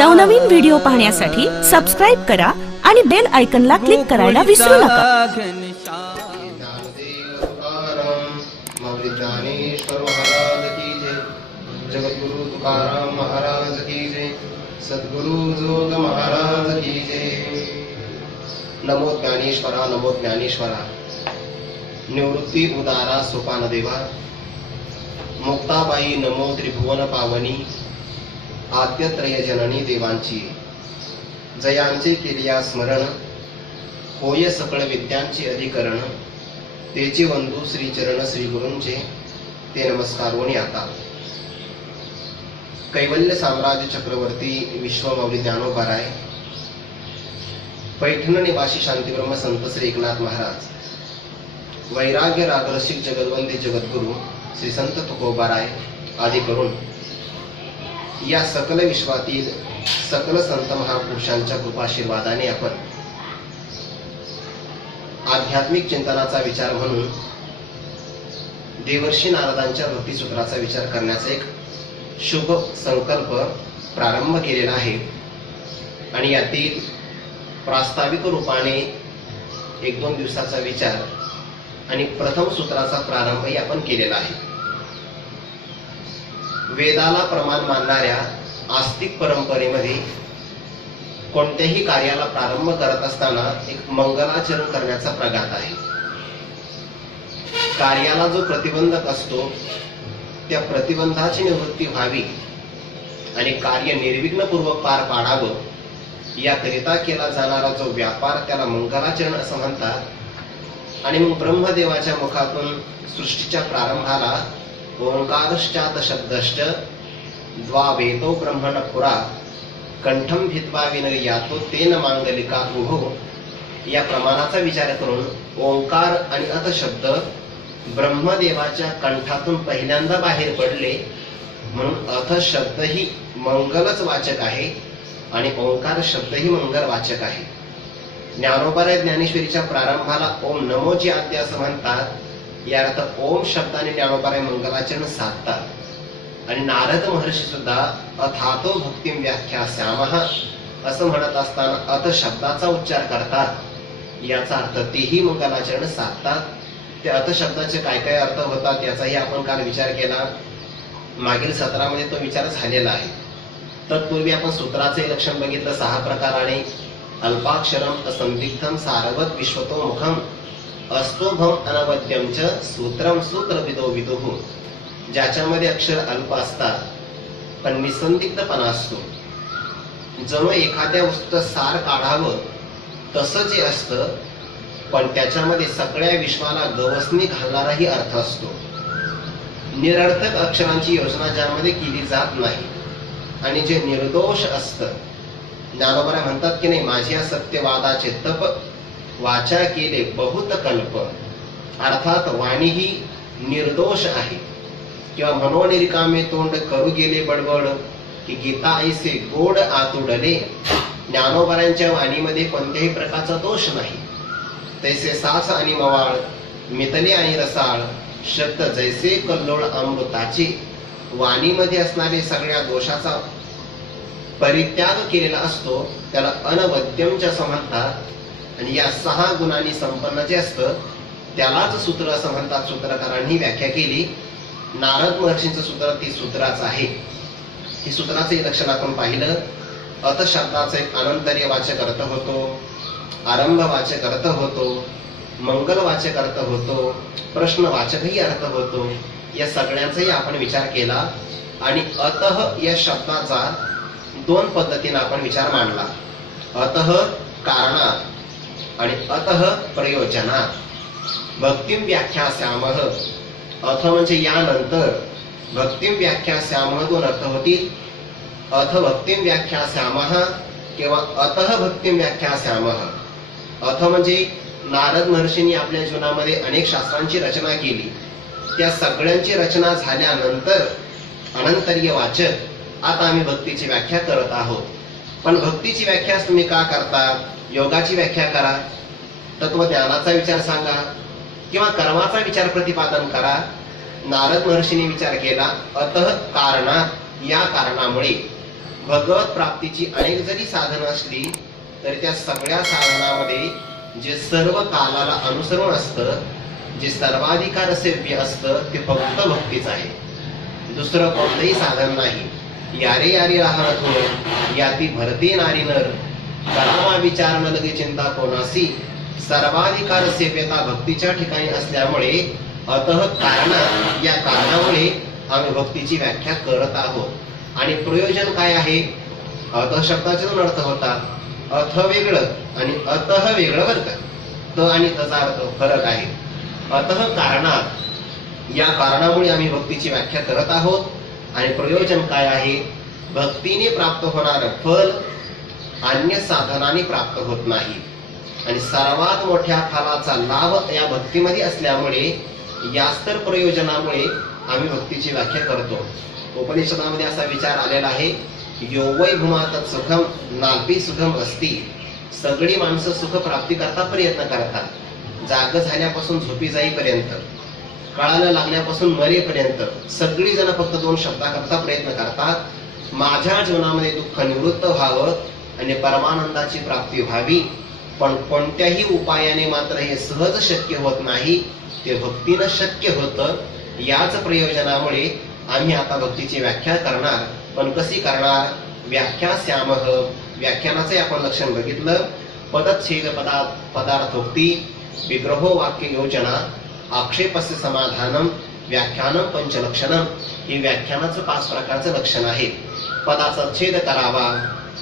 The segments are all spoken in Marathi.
नवनवीन व्हिडिओ पाहण्यासाठी सबस्क्राइब करा आणि बेल आयकॉनला क्लिक करायला विसरू नका। ज्ञानेश्वर महाराज की जय। जगद्गुरु तुकाराम महाराज की जय। सद्गुरु जोग महाराज की जय। नमो ज्ञानेश्वरा, नमो ज्ञानेश्वरा। निवृत्ती उदारा सोपान देवा। मुक्ताबाई नमो त्रिभुवन पावनी। आद्यत्रय जननी देवांची जयांचे केलिया स्मरण। होय सकळ विद्यांचे अधिकरण। तेचे वंदू श्री चरण श्री गुरूंचे ते नमस्कारोनी आता। कैवल्य साम्राज्य चक्रवर्ती विश्वमौली ज्ञानोबाराय, पैठण निवासी शांतिब्रह्म संत श्री एकनाथ महाराज, वैराग्य रागरसिक जगदवंदे जगद्गुरु श्री संत तुकोबाराय आदी करून या सकल विश्वातील सकल संत महापुरुषांच्या कृपाशीर्वादाने आपण आध्यात्मिक चिंतनाचा विचार म्हणून देवर्षी नारदांच्या भक्तिसूत्राचा विचार करण्याचा एक शुभ संकल्प प्रारंभ केलेला आहे। आणि यातील प्रास्ताविक रूपाने 1-2 दिवसाचा विचार आणि प्रथम सूत्राचा प्रारंभही आपण केलेला आहे। वेदाला प्रमाण मानणाऱ्या आस्तिक परंपरेमध्ये कोणत्याही कार्याला प्रारंभ करत असताना एक मंगलाचरण करण्याचा प्रघात आहे। कार्याला जो प्रतिबंधक असतो त्या प्रतिबंधाची निवृत्ती व्हावी आणि कार्य निर्विघ्नपूर्वक पार पाडावं याकरिता केला जाणारा जो व्यापार त्याला मंगलाचरण असं म्हणतात। आणि मग ब्रह्मदेवाच्या मुखातून सृष्टीच्या प्रारंभाला ओंकारश्चात शब्दश्च द्वावेतो ब्रह्मण पुरा कंठम भित्वा विनय यातो तेन मांगलिका उभो या प्रमाणाचा विचार करून ओंकार आणि अथ शब्द ब्रह्मदेवाच्या कंठातून पहिल्यांदा बाहेर पडले म्हणून अथ शब्द ही मंगलच वाचक आहे आणि ओंकार शब्द ही मंगल वाचक आहे। ज्ञानोबाराय ज्ञानेश्वरीच्या प्रारंभाला ओम नमोजी आद्य असं म्हणतात। या अर्थ ओम शब्दाने ज्ञानोबाराय मंगलाचरण साधतात। आणि नारद महर्षी सुद्धा अथातो भक्तिम व्याख्यास्यामः असं म्हणत असताना अथ शब्दाचा उच्चार करतात। याचा अर्थ तेही मंगलाचरण साधतात। ते अथ शब्दाचे काय काय अर्थ होतात याचाही आपण काल विचार केला। मागील सत्रामध्ये तो विचार झालेला आहे। तत्पूर्वी आपण सूत्राचे लक्षण बघितलं 6 प्रकाराने। अल्पाक्षरम असंदिग्धम सारवत विश्वतो मुखम अस्तोभम अनवद्यम च सूत्रम सूत्रविदो विदुः। ज्याच्यामध्ये अक्षर अल्प असतात पण निसंदिग्धपणा असतो, जणू एखाद्या वस्तूचं सार काढावं तसं जे असतं पण त्याच्यामध्ये सगळ्या विश्वाला गवसणी घालणाराही अर्थ असतो। निरर्थक अक्षरांची योजना ज्यामध्ये केली जात नाही आणि जे निर्दोष असतं। ज्ञानोबाराय म्हणतात की नाही, माझ्या सत्यवादाचे तप वाचा केले बहुत कल्प। अर्थात वाणी ही निर्दोष आहे किंवा मनोनिरिकामे तोंड करू गेले बडबड की गीता ऐसे गोड आतुडले। ज्ञानोबारांच्या वाणीमध्ये कोणत्याही प्रकारचा दोष नाही। तैसे सास आणि मवाळ मितले आणि रसाळ शब्द जैसे कल्लोळ अमृताचे। वाणीमध्ये असणारे सगळ्या दोषाचा परित्याग केलेला असतो त्याला अनवद्यमच असं म्हणतात। आणि या 6 गुणांनी संपन्न जे असतं त्यालाच सूत्र असं म्हणतात। सूत्रकारांनी व्याख्या केली। नारद महर्षींचं सूत्र ती सूत्राच आहे। ही सूत्राचे लक्षण आपण पाहिलं। अथ शब्दाचा एक अनंतर्य वाचक अर्थ होतो, आरंभ वाचक अर्थ होतो, मंगल वाचक अर्थ होतो, प्रश्न वाचकही अर्थ होतो। या सगळ्यांचाही आपण विचार केला। आणि अतः या शब्दाचा 2 पद्धतीने आपण विचार मांडला। अतः कारणात आणि अतः प्रयोजनात। भक्तिम व्याख्यास्यामः अथ म्हणजे यानंतर, भक्तिम व्याख्यास्यामः 2 अर्थ होतील। अथ भक्तिम व्याख्यास्यामः किंवा अतः भक्तिम व्याख्यास्यामः। अथ म्हणजे नारद महर्षींनी आपल्या जीवनामध्ये अनेक शास्त्रांची रचना केली। त्या सगळ्यांची रचना झाल्यानंतर अनंतर्य वाचक आता आम्ही भक्तीची व्याख्या करत आहोत। पण भक्तीची व्याख्या तुम्ही का करता? योगाची व्याख्या करा, तत्वज्ञानाचा विचार सांगा किंवा कर्माचा विचार प्रतिपादन करा। नारद महर्षींनी विचार केला अतः कारणात, या कारणामुळे भगवत प्राप्तीची अनेक जरी साधनं असली तरी त्या सगळ्या साधनामध्ये जे सर्व कालाला अनुसरून असतं, जे सर्वाधिकार सेव्य असतं, ते फक्त भक्तीच आहे, दुसरं कोणतंही साधन नाही। यारे यारी राहत हो याती भरते नारी नर, करावा विचार न लगे चिंता कोणासी। सर्वाधिकार सेव्यता भक्तीच्या ठिकाणी असल्यामुळे अतः कारण, या कारणामुळे आम्ही भक्तीची व्याख्या करत आहोत। आणि प्रयोजन काय आहे? अतः शब्दाचे दोन अर्थ होतात, अथ वेगळं आणि अतः वेगळं बरं का, त आणि तचा अर्थ फरक आहे। अतः कारणात, या कारणामुळे आम्ही भक्तीची व्याख्या करत आहोत। आणि प्रयोजन काय आहे? भक्तीने प्राप्त होणार फल अन्य साधनाने प्राप्त होत नाही आणि सर्वात मोठ्या फलाचा लाभ या भक्तीमध्ये असल्यामुळे याच तर प्रयोजनामुळे आम्ही भक्तीची व्याख्या करतो। उपनिषदामध्ये असा विचार आलेला आहे, यो वै भूमात सुखम नाल्पी सुखम असती। सगळी माणसं सुख प्राप्ती करता प्रयत्न करतात, जाग झाल्यापासून झोपी जाईपर्यंत, कळायला लागल्यापासून मरेपर्यंत सगळी जण फक्त दोन शब्दाकरता प्रयत्न करतात, माझ्या जीवनामध्ये दुःख निवृत्त व्हावं आणि परमानंदाची प्राप्ती व्हावी। पण कोणत्याही उपायाने मात्र हे सहज शक्य होत नाही, ते भक्तीनं शक्य होतं। याच प्रयोजनामुळे आम्ही आता भक्तीची व्याख्या करणार, पण कशी करणार? व्याख्यास्यामः, व्याख्यानाचे आपण लक्षण बघितलं, पदच्छेद पदार्थोक्ती, विग्रहो वाक्य योजना, आक्षेपस्य समाधानम, व्याख्यानम पंचलक्षणम, हे व्याख्यानाचं 5 प्रकारचं लक्षण आहे। पदाचा छेद करावा,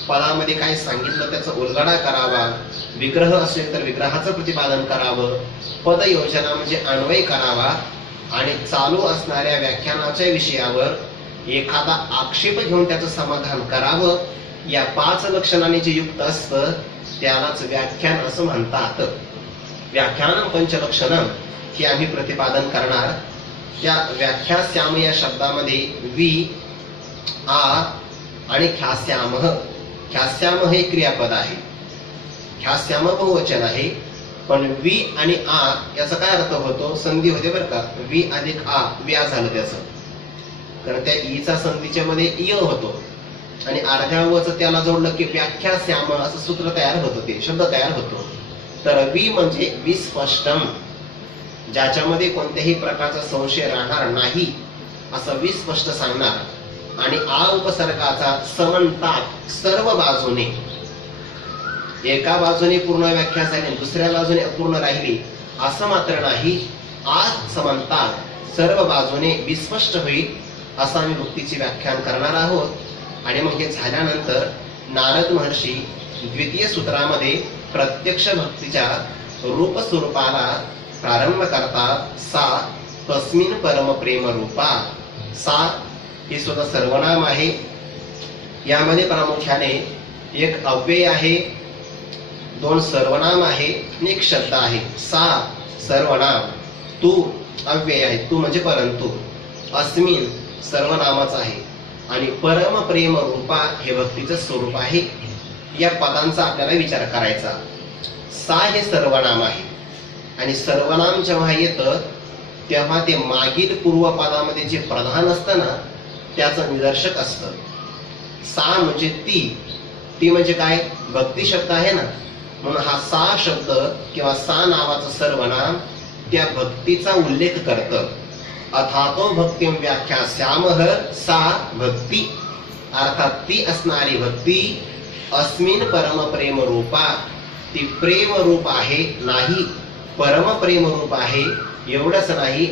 पदामध्ये काय सांगितलं त्याचा उलगडा करावा, विग्रह असेल तर विग्रहाचं प्रतिपादन करावं, पद योजना म्हणजे अन्वय करावा आणि चालू असणाऱ्या व्याख्यानाच्या विषयावर एखादा आक्षेप घेऊन त्याचं समाधान करावं। या 5 लक्षणांनी जे युक्त असतं त्यालाच व्याख्यान असं म्हणतात। व्याख्यानम पंचलक्षणम हे आम्ही प्रतिपादन करणार। त्या व्याख्यास्याम या शब्दामध्ये वि, आ आणि ख्यास्यामः, ख्यास्यामः हे क्रियापद आहे, ख्यास्यामः बहुवचन आहे, पण वि आणि आ याचा काय अर्थ होतो? संधी होते बरं का, वि अधिक आ, व्या झालं त्याचं, कारण त्या ईचा संधीच्या मध्ये य होतो आणि अर्ध्या वचं त्याला जोडलं की व्याख्यास्याम असं सूत्र तयार होतं, ते शब्द तयार होतो। तर वि म्हणजे विस्पष्टम, ज्याच्यामध्ये कोणत्याही प्रकारचा संशय राहणार नाही असं विस्पष्ट सांगणार। आणि आ उपसर्गाचा समंतात, सर्व बाजूने, एका बाजूने पूर्ण व्याख्या झाली दुसऱ्या बाजूने अपूर्ण राहिली असं मात्र नाही, आज समंतात सर्व बाजूने विस्पष्ट होईल असं आम्ही भक्तीची व्याख्यान करणार आहोत। आणि मग हे झाल्यानंतर नारद महर्षी द्वितीय सूत्रामध्ये प्रत्यक्ष भक्तीच्या रूप स्वरूपाला प्रारंभ करतात। सा तस्मिन परम प्रेम रूपा, सा हे सुद्धा सर्वनाम आहे, यामध्ये प्रामुख्याने एक अव्यय आहे, 2 सर्वनाम आहे आणि 1 शब्द आहे। सा सर्वनाम, तू अव्यय आहे, तू म्हणजे परंतु, अस्मिन सर्वनामच आहे आणि परम प्रेम रूपा हे भक्तीचं स्वरूप आहे। या पदांचा आपल्याला विचार करायचा। सा हे सर्वनाम आहे आणि सर्वनाम जेव्हा येतं तेव्हा ते मागील पूर्वपदामध्ये जे प्रधान असतं ना त्याचं निदर्शक असतं। सा म्हणजे ती, ती म्हणजे काय? भक्ती शब्द आहे ना, म्हणून हा सा शब्द किंवा सा नावाचं सर्वनाम त्या भक्तीचा उल्लेख करतं। अथातो भक्तिम व्याख्यास्यामः सा भक्ती, अर्थात ती असणारी भक्ती, अस्मिन परम प्रेम रूपा, ती प्रेम रूप आहे, नाही परम प्रेम रूप आहे, एवढंच नाही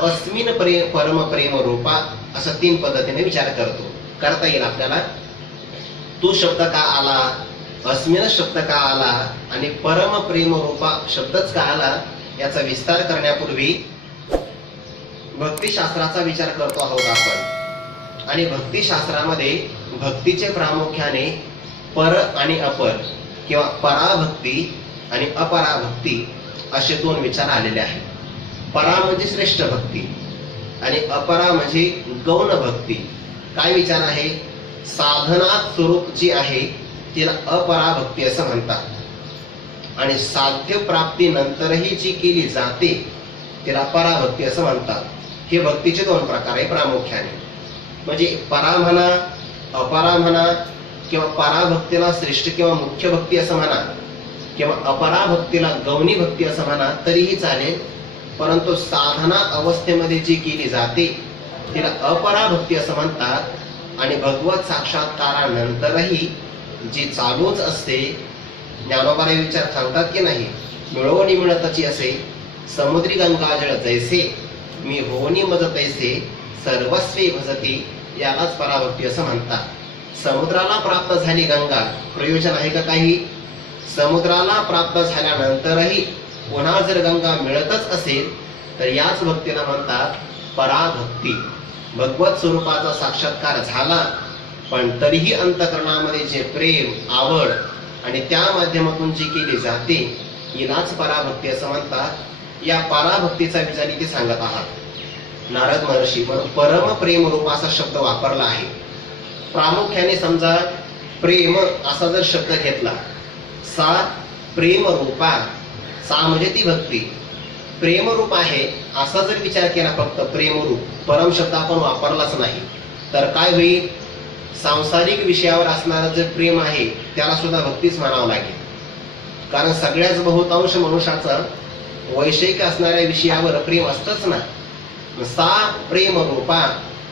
अस्मिन परम प्रेम रूपा, असं 3 पद्धतीने विचार करता येईल आपल्याला। तू शब्द का आला, अस्मिन शब्द का आला आणि परम प्रेम रूपा शब्दच का आला याचा विस्तार करण्यापूर्वी भक्तिशास्त्राचा विचार करतो आहोत आपण। आणि भक्तिशास्त्रामध्ये भक्तीचे प्रामुख्याने पर आणि अपर किंवा पराभक्ती आणि अपराभक्ती असे 2 विचार आलेले आहेत। परा म्हणजे श्रेष्ठ भक्ती आणि अपरा म्हणजे गौण भक्ती। काय विचार आहे? साधना स्वरूप जी आहे तिला अपराभक्ती असं म्हणतात आणि साध्य प्राप्ती नंतरही जी केली जाते तिला पराभक्ती असं म्हणतात। हे भक्तीचे 2 प्रकार आहे प्रामुख्याने, म्हणजे परा म्हणा अपरा म्हणा किंवा पराभक्तीला श्रेष्ठ किंवा मुख्य भक्ती असं म्हणा किंवा अपराभक्तीला गौणी भक्ती असं म्हणा तरीही चालेल, परंतु साधना अवस्थेमध्ये जी केली जाते तिला अपराभक्ती असं म्हणतात। आणि भगवत साक्षात्कारानंतरही जी चालूच असते, ज्ञानोबाने विचार सांगतात की नाही, मिळवणी मिळतची असे समुद्री गंगाजळ जैसे मी होनी मज तैसे सर्वस्वी भजती, यालाच पराभक्ती असं म्हणतात। समुद्राला प्राप्त झाली गंगा, प्रयोजन आहे का काही? समुद्राला प्राप्त झाल्यानंतरही पुन्हा जर गंगा मिळतच असेल तर याच भक्तीला म्हणतात पराभक्ती। भगवत स्वरूपाचा साक्षात्कार झाला पण तरीही अंतःकरणामध्ये जे प्रेम, आवड आणि त्या माध्यमातून जी केली जाते हिलाच पराभक्ती असं म्हणतात। या पराभक्तीचा विचार इथे सांगत आहात नारद महर्षी। परम प्रेम रूप असा शब्द वापरला आहे। प्रामुख्याने समजा प्रेम असा जर शब्द घेतला, सा प्रेम रूपा, सा म्हणजे ती भक्ती प्रेम रूप आहे असा जर विचार केला, फक्त प्रेम रूप, परम शब्द आपण वापरलाच नाही तर काय होईल? सांसारिक विषयावर असणारं जे प्रेम आहे त्याला सुद्धा भक्तीच म्हणावं लागेल, कारण सगळ्याच बहुतांश मनुष्याचं वैषयिक असणाऱ्या विषयावर प्रेम असतच ना। सा प्रेम रूपा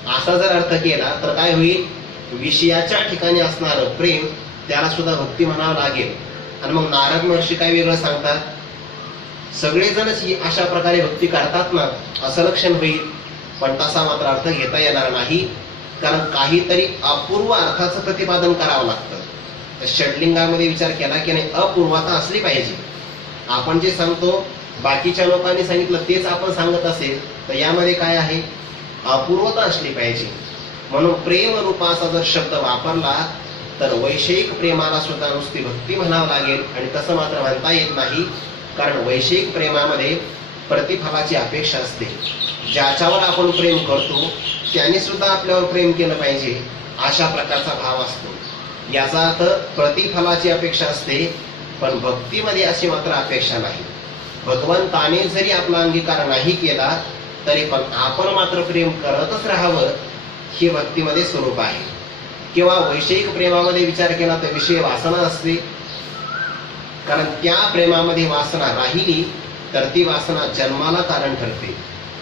असा जर अर्थ केला तर काय होईल? विषयाच्या ठिकाणी असणारं प्रेम त्याला सुद्धा भक्ती म्हणावं लागेल। आणि मग नारद महर्षी काय वेगळं सांगतात? सगळेजणच अशा प्रकारे भक्ती करतात ना असं लक्षण होईल, पण तसा मात्र अर्थ घेता येणार नाही, कारण काहीतरी अपूर्व अर्थाचं प्रतिपादन करावं लागतं। षडलिंगामध्ये विचार केला की नाही, अपूर्वता असली पाहिजे। आपण जे सांगतो बाकीच्या लोकांनी सांगितलं तेच आपण सांगत असेल तर यामध्ये काय आहे? अपूर्वता असली पाहिजे। म्हणून प्रेम रूपा असा जर शब्द वापरला तर वैषयिक प्रेमाला सुद्धा नुसती भक्ती म्हणावं लागेल, आणि तसं मात्र म्हणता येत नाही, कारण वैषयिक प्रेमामध्ये प्रतिफलाची अपेक्षा असते। ज्याच्यावर आपण प्रेम करतो त्याने सुद्धा आपल्यावर प्रेम केलं पाहिजे अशा प्रकारचा भाव असतो। याचा अर्थ प्रतिफलाची अपेक्षा असते, पण भक्तीमध्ये अशी मात्र अपेक्षा नाही। भगवंताने जरी आपला अंगीकार नाही केला तरी पण आपण मात्र प्रेम करतच राहावं, हे भक्तीमध्ये स्वरूप आहे। किंवा वैषयिक प्रेमामध्ये विचार केला तर विषय वासना असते, कारण त्या प्रेमामध्ये वासना राहिली तर ती वासना जन्माला कारण ठरते।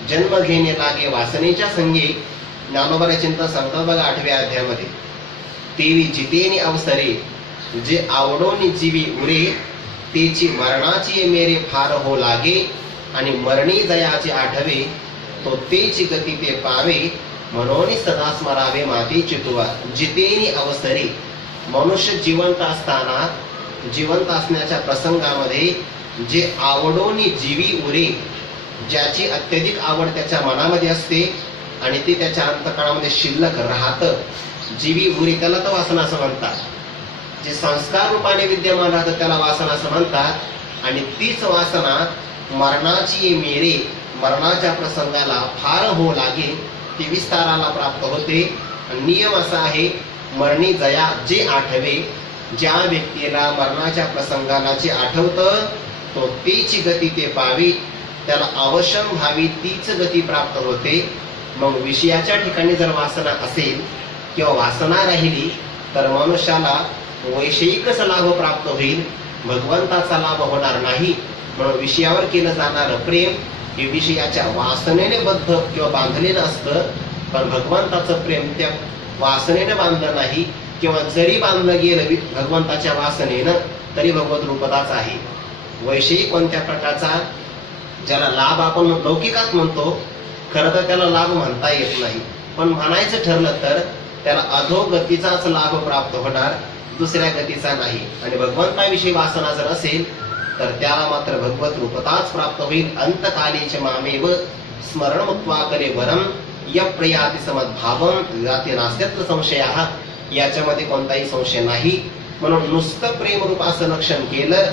जन्म घेणे लागे वासनेच्या संगे, ज्ञानोबा चिंतन सांगतात बघा 8व्या अध्यायामध्ये, तेवी जितेनी अवसरे जे आवडोनी जीवी उरे, तेची मरणाची मेरे फार हो लागे, आणि मरणी दयाचे आठवे तो तेची गती ते पावे, म्हणून सदा स्मरावे माती चितुवा। जितेनी अवसरे, मनुष्य जिवंत असताना, जिवंत असण्याच्या प्रसंगामध्ये जे आवडोनी जीवी उरे, ज्याची अत्यधिक आवड त्याच्या मनामध्ये असते आणि ते त्याच्या अंतःकरणामध्ये शिल्लक राहतं, जीवी उरे त्याला तर वासना असं म्हणतात। जे संस्कार रूपाने विद्यमान राहतं त्याला वासना असं म्हणतात। आणि तीच वासना मरणाची मेरे, मरणाच्या प्रसंगाला फार हो लागे, ती विस्ताराला प्राप्त होते। नियम असा आहे, मरणी जया जे आठवे, ज्या व्यक्तीला मरणाच्या प्रसंगाला जे आठवतं तो तीच गती ते पावी, त्याला अवश्यम भावी तीच गती प्राप्त होते। मग विषयाच्या ठिकाणी जर वासना असेल किंवा वासना राहिली तर मनुष्याला वैषयिकच लाभ प्राप्त होईल, भगवंताचा लाभ होणार नाही। म्हणून विषयावर केलं जाणारं प्रेम हे विषयाच्या वासनेने बद्ध किंवा बांधलेलं असतं, पण भगवंताचं प्रेम त्या वासनेने बांधलं नाही, किंवा जरी बांधलं गेलं भगवंताच्या वासनेनं तरी भगवत रूपताच आहे। वैषयिक कोणत्या प्रकारचा, ज्याला लाभ आपण लौकिकात म्हणतो, खरं तर त्याला लाभ म्हणता येत नाही, पण म्हणायचं ठरलं तर त्याला अधोगतीचाच लाभ प्राप्त होणार, दुसऱ्या गतीचा नाही। आणि भगवंताविषयी वासना जर असेल तर त्याला मात्र भगवत रूपताच प्राप्त होईल। अंतकालीच मामेव स्मरण मुक्त्वा करे वरम यप्रयाति समद्भावम जाती नास्त्यत्र संशयः, याच्यामध्ये कोणताही संशय नाही। म्हणून नुसतं प्रेमरूप असं लक्षण केलं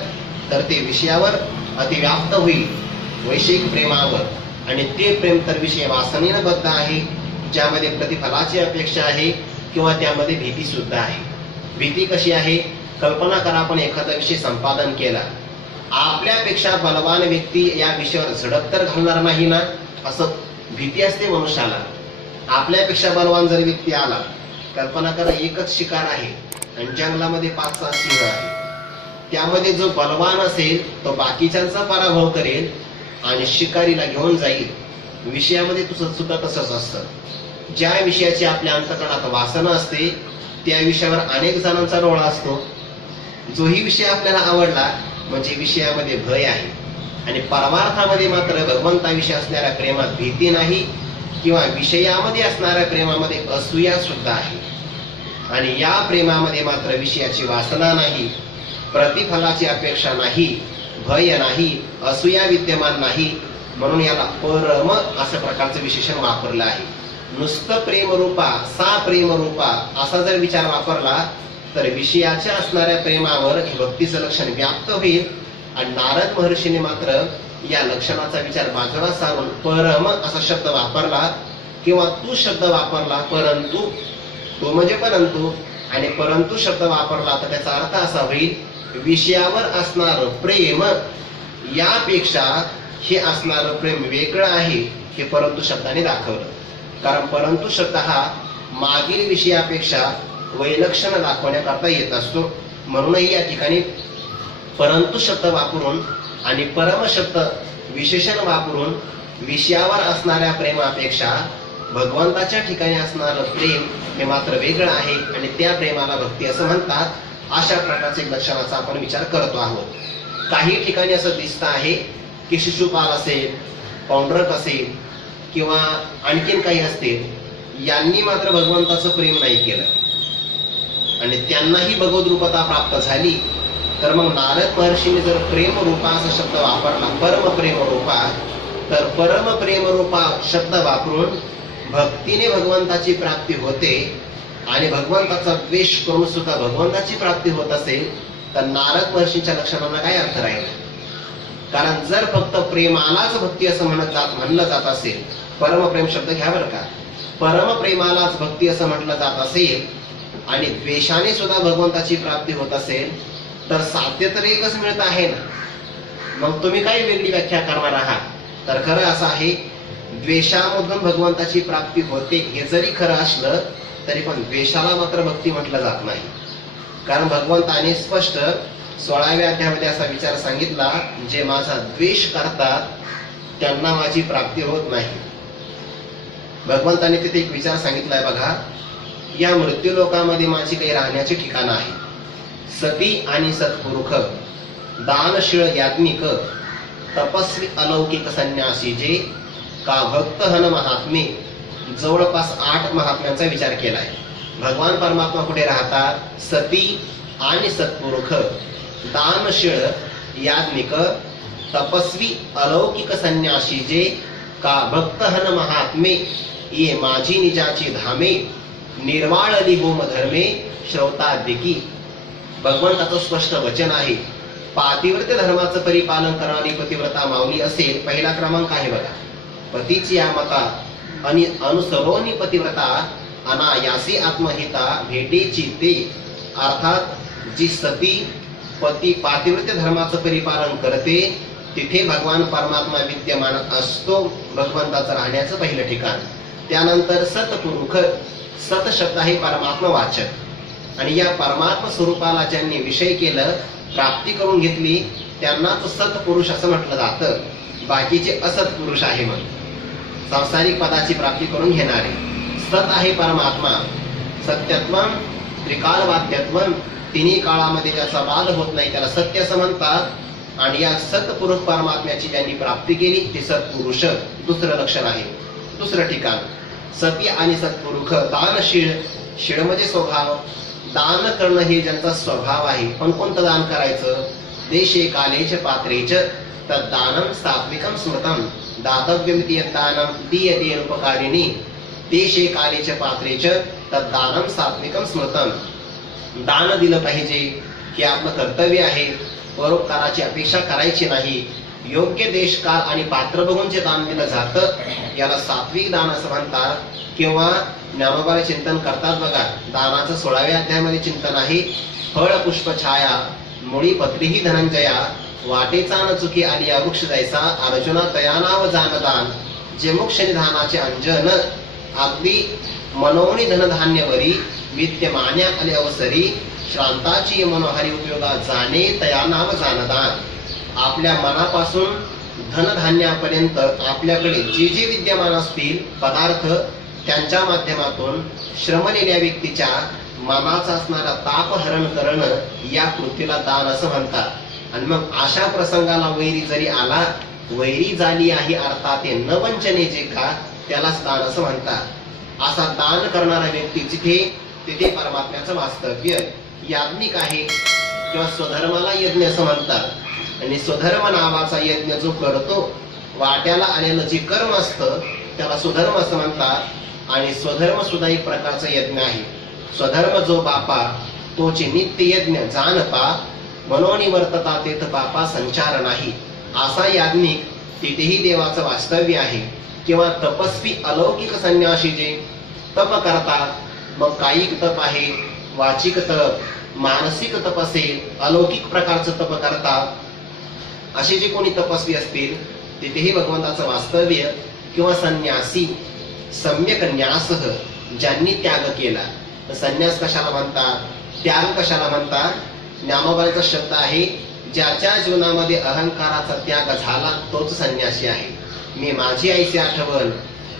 तर ते विषयावर अतिव्याप्त होईल, वैषयिक प्रेमावर, आणि ते प्रेम तर विषय वासनेनं बद्ध आहे, ज्यामध्ये प्रतिफलाची अपेक्षा आहे किंवा त्यामध्ये भीती सुद्धा आहे। भीती कशी आहे? कल्पना करा, आपण एखादा विषय संपादन केला, आपल्यापेक्षा बलवान व्यक्ती या विषयावर झडप तर घालणार नाही ना, असं भीती असते मनुष्याला। आपल्यापेक्षा बलवान जर व्यक्ती आला कल्पना करा, एकच शिकार आहे आणि जंगलामध्ये 5-6 सिंह आहे. त्यामध्ये जो बलवान असेल तो बाकीच्यांचा पराभव करेल आणि शिकारीला घेऊन जाईल. विषयामध्ये सुद्धा तसंच असतं. ज्या विषयाची आपल्या अंतकरणात वासना असते त्या विषयावर अनेक जणांचा डोळा असतो. जोही विषय आपल्याला आवडला म्हणजे विषयामध्ये भय आहे. आणि परमार्थामध्ये मात्र भगवंताविषयी असणाऱ्या प्रेमात भीती नाही किंवा विषयामध्ये असणाऱ्या प्रेमामध्ये असूया सुद्धा आहे. आणि या प्रेमामध्ये मात्र विषयाची वासना नाही, प्रतिफलाची अपेक्षा नाही, भय नाही, असूया विद्यमान नाही. म्हणून याला परम असं प्रकारचं विशेषण वापरलं आहे. नुसतं प्रेमरूपा, सा प्रेमरूपा असा जर विचार वापरला तर विषयाच्या असणाऱ्या प्रेमावर भक्तीचं लक्षण व्याप्त होईल. आणि नारद महर्षीने मात्र या लक्षणाचा विचार बाजूला सारून परम असा शब्द वापरला किंवा तू शब्द वापरला. परंतु, तो म्हणजे परंतु, आणि परंतु शब्द वापरला तर त्याचा अर्थ असा होईल विषयावर असणारं प्रेम यापेक्षा हे असणारं प्रेम वेगळं आहे हे परंतु शब्दाने दाखवलं. कारण परंतु शब्द हा मागील विषयापेक्षा वैलक्षण दाखवण्याकरता येत असतो. म्हणूनही या ठिकाणी परंतु शब्द वापरून आणि परम शब्द विशेषण वापरून विषयावर असणाऱ्या प्रेमापेक्षा भगवंताच्या ठिकाणी असणारं प्रेम हे मात्र वेगळं आहे आणि त्या प्रेमाला भक्ती असं म्हणतात. अशा प्रकारचे लक्षणाचा आपण विचार करतो आहोत. काही ठिकाणी असं दिसतं आहे की शिशुपाल असेल, पौंड्रक असेल किंवा आणखीन काही असतील, यांनी मात्र भगवंताचं प्रेम नाही केलं आणि त्यांनाही भगवत रूपता प्राप्त झाली. तर मग नारद महर्षीने जर प्रेम रूपा असा शब्द वापरला, परम प्रेम रूपा, तर परम प्रेम रूपा शब्द वापरून भक्तीने भगवंताची प्राप्ती होते आणि भगवंताचा द्वेष करून सुद्धा भगवंताची प्राप्ती होत असेल तर नारद महर्षींच्या लक्षणांना काय अर्थ राहील? कारण जर फक्त प्रेमालाच भक्ती असं म्हणलं जात असेल, परमप्रेम शब्द घ्या बरं का, परमप्रेमालाच भक्ती असं म्हटलं जात असेल आणि द्वेषाने सुद्धा भगवंताची प्राप्ती होत असेल तर साध्य तर एकच मिळत आहे ना. मग तुम्ही काय वेगळी व्याख्या करणार आहात? तर खरं असं आहे, द्वेषामधून भगवंताची प्राप्ती होते हे जरी खरं असलं तरी पण द्वेषाला मात्र भक्ती म्हटलं जात नाही. कारण भगवंताने स्पष्ट 16व्या अध्यायामध्ये असा विचार सांगितला, जे माझा द्वेष करतात त्यांना माझी प्राप्ती होत नाही. भगवंताने तिथे एक विचार सांगितलाय बघा, या मृत्यू लोकामध्ये माझी काही राहण्याची ठिकाणं आहे. सती आणि सत्पुरुष, दानशीळ याज्ञिक, तपस्वी अलौकिक संन्यासी जे का भक्त हन महात्मे, जवळपास 8 महात्म्यांचा विचार केलाय. भगवान परमात्मा कुठे राहतात? सती आणि सत्पुरुष, दानशीळ याज्ञिक, तपस्वी अलौकिक संन्यासी जे का भक्त हन महात्मे, ये माझी निजाची धामे, निर्वाळली गोम धर्मे श्रौतादिकी. भगवंताचं स्पष्ट वचन आहे. पातिव्रत धर्माचं परिपालन करणारी पतिव्रता माऊली असेल, पहिला क्रमांक आहे बघा, पतीची या मता आणि अनुसरोनी पतिव्रता अनायासी आत्महिता भेटीची ते. अर्थात जी सती पती पातिव्रत धर्माचं परिपालन करते तिथे भगवान परमात्मा विद्यमान असतो, भगवंताचं राहण्याचं पहिलं ठिकाण. त्यानंतर सत्पुरुष, सत शब्द आहे परमात्मा वाचक आणि या परमात्मा स्वरूपाला ज्यांनी विषय केलं, प्राप्ती करून घेतली, त्यांनाच सत्पुरुष असं म्हटलं जातं. बाकीचे असत्पुरुष आहे मग सांसारिक पदाची प्राप्ती करून घेणारे. सत आहे परमात्मा, सत्यत्वम त्रिकालवाद्यत्वम, तिन्ही काळामध्ये ज्याचा वाद होत नाही त्याला सत्य असं म्हणतात. आणि या सत्पुरुष परमात्म्याची ज्यांनी प्राप्ती केली ते सत्पुरुष. दुसरं लक्षण आहे, दुसरं ठिकाण सती आणि सत्पुरुष. दानशीळ, शीळ म्हणजे स्वभाव, दान करणं हे ज्यांचा स्वभाव आहे. पण कोणतं दान करायचं? देशे कालेच पात्रेच तद्दानं सात्विकं स्मृतं, दातव्यमिति यद्दानं दीयते उपकारिणी. देशे कालेच पात्रेच तद्दानं सात्विकं स्मृतं. दान दिलं पाहिजे हे आपलं कर्तव्य आहे. परोपकाराची अपेक्षा करायची नाही. योग्य देश काळ आणि पात्र बघून जे दान दिलं जातं याला सात्विक दान असं म्हणतात. किंवा ज्ञानोबाला चिंतन करतात बघा, दानाचं 16व्या अध्यायामध्ये चिंतन आहे. फळ पुष्प छाया मुळी पत्रीही धनंजया, वाटेचा न चुकी आली या वृक्ष जायचा, अर्जुना तयानाव जानदान, जे मोक्ष निधानाचे अंजन, अगदी मनोनी धनधान्यवरी विद्यमान्या आले अवसरी श्रांताची मनोहारी उपयोगा जाणे तया नाम जानदान. आपल्या मनापासून धनधान्यापर्यंत आपल्याकडे जे जे विद्यमान असतील पदार्थ त्यांच्या माध्यमातून श्रमलेल्या व्यक्तीच्या मनाचा असणारा तापहरण करणं या कृतीला दान असं म्हणतात. आणि मग अशा प्रसंगाला वैरी जरी आला, वैरी झाली आहे अर्थात ते न वंचने जे का त्यालाच दान असं म्हणतात. असा दान करणारा व्यक्ती जिथे तिथे परमात्म्याचं वास्तव्य. याज्ञिक आहे किंवा स्वधर्माला यज्ञ असं म्हणतात. आणि स्वधर्म नावाचा यज्ञ जो करतो, वाट्याला आलेलं जे कर्म असतं त्याला स्वधर्म असं म्हणतात. आणि स्वधर्म सुद्धा एक प्रकारचा यज्ञ आहे. स्वधर्म जो बापा तोचे नित्य यज्ञ जानपा मनोनी वर्तता तेथ पापा संचार नाही. असा याज्ञिक तिथेही देवाचं वास्तव्य आहे. किंवा तपस्वी अलौकिक संन्यासी जे तप करतात, मग कायिक तप आहे, वाचिक तप, मानसिक तप असेल, अलौकिक प्रकारचं तप करतात, असे जे कोणी तपस्वी असतील तिथेही भगवंताचं वास्तव्य. किंवा संन्यासी सम्यक न्यासह ज्यांनी त्याग केला. संन्यास कशाला म्हणतात, त्याग कशाला म्हणतात? ज्ञानोबाचा शब्द आहे, ज्याच्या जीवनामध्ये अहंकाराचा त्याग झाला तोच संन्यासी आहे. मी माझी आईचे आठवण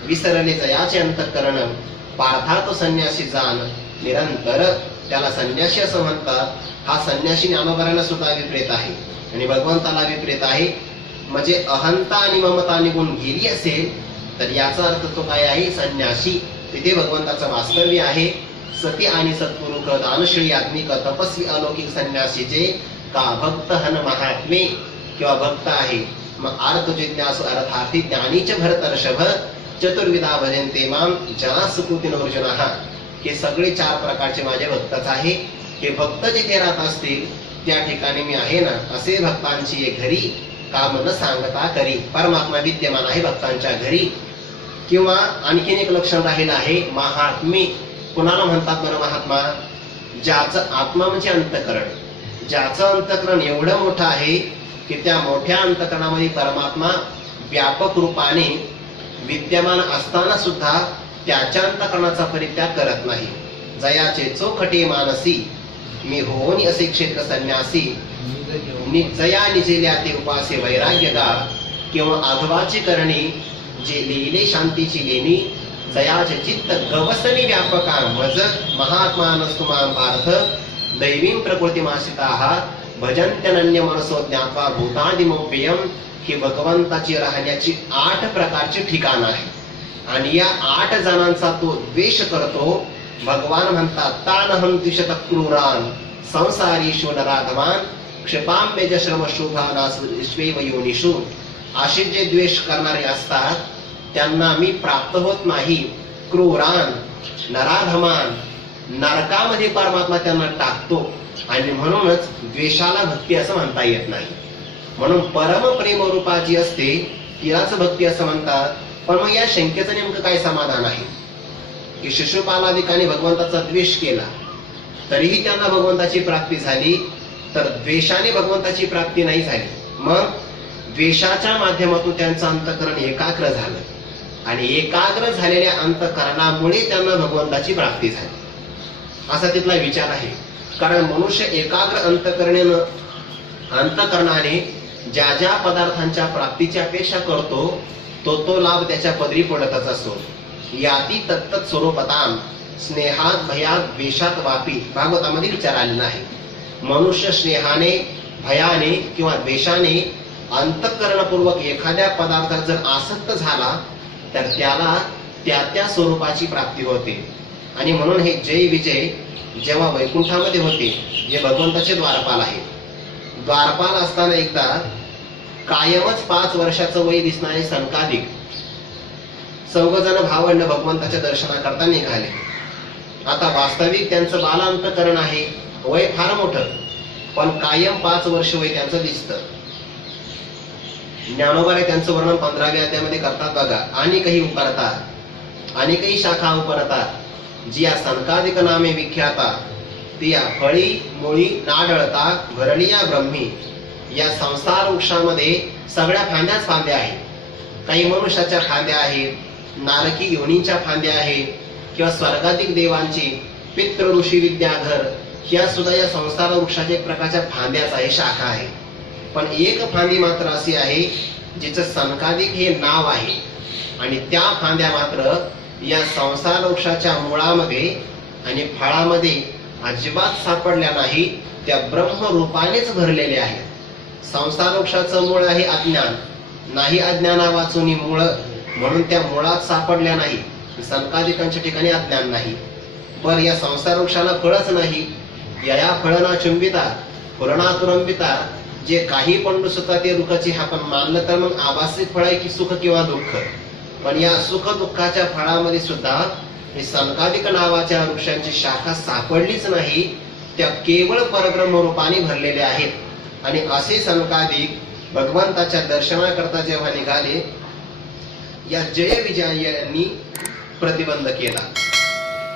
विसरले जयाचे अंतःकरण पार्था तो संन्यासी जाण निरंतर. त्याला संन्यासी असं म्हणतात. हा संन्यासी ज्ञानोबाला सुद्धा विपरीत आहे आणि भगवंताला विपरीत आहे. म्हणजे अहंता आणि ममता निघून गेली असेल तर याचा अर्थ तो काय आहे, संन्यासी. तिथे भगवंताचं वास्तव्य आहे. सती आणि सत्पुरुष दानश्री आत्मिक तपस्वी अलौकिक संन्यासीचे का भक्त हन महात्मे किंवा भक्त आहे. मग अर्थ जिज्ञासु अर्थार्थी ज्ञानीच भरतर्षभ चतुर्विधा भजन्ते माम जना सुकृतीन अर्जुनः. हे सगळे 4 प्रकारचे माझे भक्तच आहे. हे भक्त जिथे राहत असतील त्या ठिकाणी मी आहे ना. असे भक्तांची ये घरी काम न सांगता करी. परमात्मा विद्यमान आहे भक्तांच्या घरी. किंवा आणखीन एक लक्षण राहिलं आहे महात्मे. कुणाला म्हणतात बरं महात्मा? ज्याचं आत्मा म्हणजे अंतःकरण, ज्याचं अंतःकरण एवढं मोठं आहे की त्या मोठ्या अंतःकरणामध्ये परमात्मा व्यापक रूपाने विद्यमान असताना सुद्धा त्याच्या अंतःकरणाचा परित्याग करत नाही. जयाचे चोखटे मानसी मी होनी असे क्षेत्र संन्यासी. जया निजेल्या ते उपासे वैराग्य गा. किंवा आघवाची करणी जे लिहिले शांतीची लेणी. जयाचे चित्त गवसनी व्यापका मज महात्मानस्तुमां पार्थ दैवीं प्रकृतिमाश्रिताः भजन्त्यनन्य मनसो ज्ञात्वा भूतादिमोप्ययम्. ही भगवंताची राहण्याची 8 प्रकारची ठिकाण आहे. आणि या 8 जणांचा तो द्वेष करतो. भगवान म्हणतात तानहं द्विषत क्रूरान संसारीषु नराधमान क्षिपाम्यज श्रम शोभानासु विश्वेव योनिषु. असे जे द्वेष करणारे असतात त्यांना मी प्राप्त होत नाही. क्रूरान नराधमान नरकामध्ये परमात्मा त्यांना टाकतो. आणि म्हणूनच द्वेषाला भक्ती असं म्हणता येत नाही. म्हणून परम प्रेम रूपा जी असते तिलाच भक्ती असं म्हणतात. पण मग या शंकेचं नेमकं काय समाधान आहे की शिशुपालादिकांनी भगवंताचा द्वेष केला तरीही त्यांना भगवंताची प्राप्ती झाली, तर द्वेषाने भगवंताची प्राप्ती नाही झाली. मग द्वेषाच्या माध्यमातून त्यांचं अंतःकरण एकाग्र झालं आणि एकाग्र झालेल्या अंतःकरणामुळे त्यांना भगवंताची प्राप्ती झाली, असा तिथला विचार आहे. कारण मनुष्य एकाग्र अंतःकरणाने ज्या ज्या पदार्थांच्या प्राप्तीची अपेक्षा करतो तो लाभ त्याच्या पदरी पडतच असतो. याती तत्त स्वरूपताम स्नेहात भयात द्वेषात वापी. भागवतामध्ये विचार आलेला आहे. मनुष्य स्नेहाने भयाने किंवा द्वेषाने अंतःकरणपूर्वक एखाद्या पदार्थात जर आसक्त झाला तर त्याला त्या स्वरूपाची प्राप्ती होते. आणि म्हणून हे जय विजय जेव्हा वैकुंठामध्ये होते, जे भगवंताचे द्वारपाल आहे, द्वारपाल असताना एकदा कायमच 5 वर्षाचं वय दिसणारे सनकादिक चौघजण भावंड भगवंताच्या दर्शनाकरता निघाले. आता वास्तविक त्यांचं बालांतकरण आहे, वय फार मोठं, पण कायम 5 वर्ष वय त्यांचं दिसतं. ज्ञानोबा त्यांचं वर्णन 15व्या अध्यायामध्ये करतात बघा. आणि काही उपरतात, आणि काही शाखा उपरतात, जिया सनकादिक नामे विख्याता तिया फळी मुळी नाडळता घरलिया ब्रह्मी. या संसार वृक्षामध्ये सगळ्या फांद्याच फांद्या आहेत. काही मनुष्याच्या फांद्या आहेत, नारकी योनीच्या फांद्या आहेत, किंवा स्वर्गातिक देवांची पितृ ऋषी विद्याधर ह्या सुद्धा या संसार वृक्षाच्या एक प्रकारच्या फांद्याच आहे, शाखा आहे. पण एक फांदी मात्र अशी आहे जिचं सनकादिक हे नाव आहे आणि त्या फांद्या मात्र या संसार वृक्षाच्या मुळामध्ये आणि फळामध्ये अजिबात सापडल्या नाही, त्या ब्रह्मरूपानेच भरलेल्या आहेत. संसार वृक्षाचं मूळ आहे अज्ञान, नाही अज्ञाना वाचून मूळ, म्हणून त्या मुळात सापडल्या नाही. सनकादिकांच्या ठिकाणी अज्ञान नाही. बर या संसार वृक्षाला फळच नाही. या फळना चुंबिता फुलना तुरंबिता, जे काही पण सुद्धा ते दुःखाची आपण मानलं तर मग आभासी फळ आहे की सुख किंवा दुःख. पण या सुख दुःखाच्या फळामध्ये सुद्धा सनकादिक नावाच्या वृक्षांची शाखा सापडलीच नाही. त्या केवळ परब्रह्म रूपाने भरलेल्या आहेत. आणि असे सनकादिक भगवंताच्या दर्शनाकरता जेव्हा निघाले, या जय विजय यांनी प्रतिबंध केला.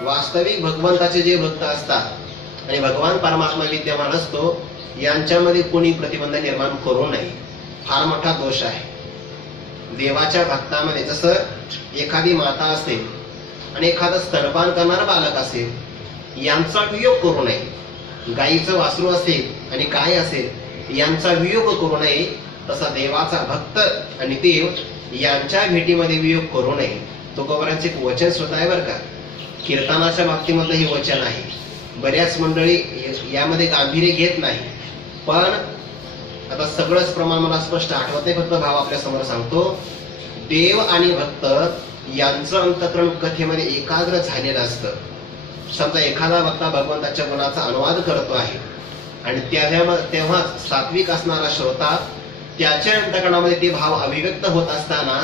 वास्तविक भगवंताचे जे भक्त असतात आणि भगवान परमात्मा विद्यमान असतो, यांच्यामध्ये कोणी प्रतिबंध निर्माण करू नये. फार मोठा दोष आहे. देवाच्या भक्तामध्ये जसं एखादी माता असेल आणि एखादं स्तनपान करणारा बालक असेल, यांचा वियोग करू नये. गायीचं वासरू असेल आणि काय असेल, यांचा वियोग करू नये. तसा देवाचा भक्त आणि देव यांच्या भेटीमध्ये वियोग करू नये. तुकोबारांचे एक वचन सुद्धा आहे बरं का. कीर्तनाच्या बाबतीमधलं हे वचन आहे. बऱ्याच मंडळी यामध्ये गांभीर्य घेत नाही. पण आता सगळंच प्रमाण मला स्पष्ट आठवत नाही, फक्त भाव आपल्या समोर सांगतो. देव आणि भक्त यांचं अंतःकरण कथेमध्ये एकाग्र झालेलं असतं. समजा एखादा भक्ता भगवंताच्या गुणाचा अनुवाद करतो आहे आणि तेव्हा सात्विक असणारा श्रोता त्याच्या अंतःकरणामध्ये ते भाव अभिव्यक्त होत असताना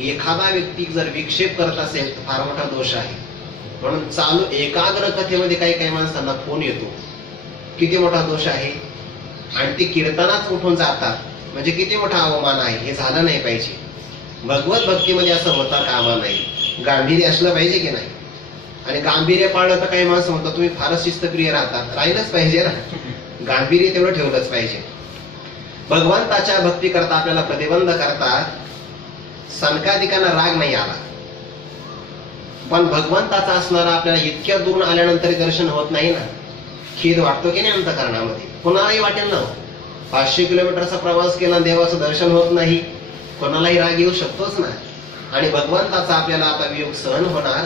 एखादा व्यक्ती जर विक्षेप करत असेल तर फार मोठा दोष आहे. म्हणून चालू एकाग्र कथेमध्ये काही काही माणसांना फोन येतो, किती मोठा दोष आहे. आणि ते कीर्तनात उठून जातात, म्हणजे किती मोठा अवमान आहे. हे झालं नाही पाहिजे. भगवत भक्तीमध्ये असं होता कामा नाही. गांभीर्य असलं पाहिजे की नाही. आणि गांभीर्य पाळलं तर काही माणसं म्हणतात तुम्ही फारच शिस्तप्रिय राहतात. राहिलंच पाहिजे ना, गांभीर्य तेवढं ठेवलंच पाहिजे. भगवंताच्या भक्ती करता आपल्याला प्रतिबंध करतात. सनकादिकांना राग नाही आला, पण भगवंताचा असणारा आपल्याला इतक्या दूर आल्यानंतर दर्शन होत नाही ना, खेद वाटतो की नाही अंतःकरणामध्ये. कोणालाही वाटेल ना, 500 किलोमीटरचा प्रवास केला, देवाचं दर्शन होत नाही, कोणालाही राग येऊ शकतोच ना. आणि भगवंताचा आपल्याला आता वियोग सहन होणार.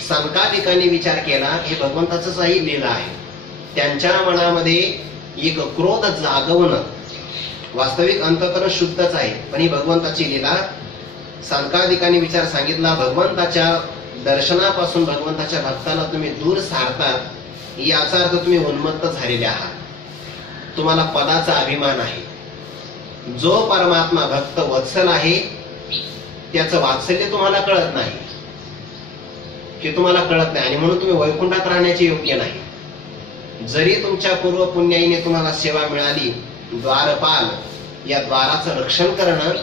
सनकादिकांनी विचार केला हे भगवंताचंही लीला आहे. त्यांच्या मनामध्ये एक क्रोध जागवणं, वास्तविक अंतःकरण शुद्धच आहे, पण ही भगवंताची लीला. सनकादिकांनी विचार सांगितला, भगवंताच्या दर्शनापासून भगवंताच्या भक्ताला तुम्ही दूर सारतात, याचा अर्थ तुम्ही उन्मत्त झालेले आहात. तुम्हाला पदाचा अभिमान आहे. जो परमात्मा भक्त वत्सल आहे त्याचं वात्सल्य तुम्हाला कळत नाही, की तुम्हाला कळत नाही, आणि म्हणून तुम्ही वैकुंठात राहण्याचे योग्य नाही. जरी तुमच्या पूर्व पुण्याईने तुम्हाला सेवा मिळाली, द्वारपाल या द्वाराचं रक्षण करणं,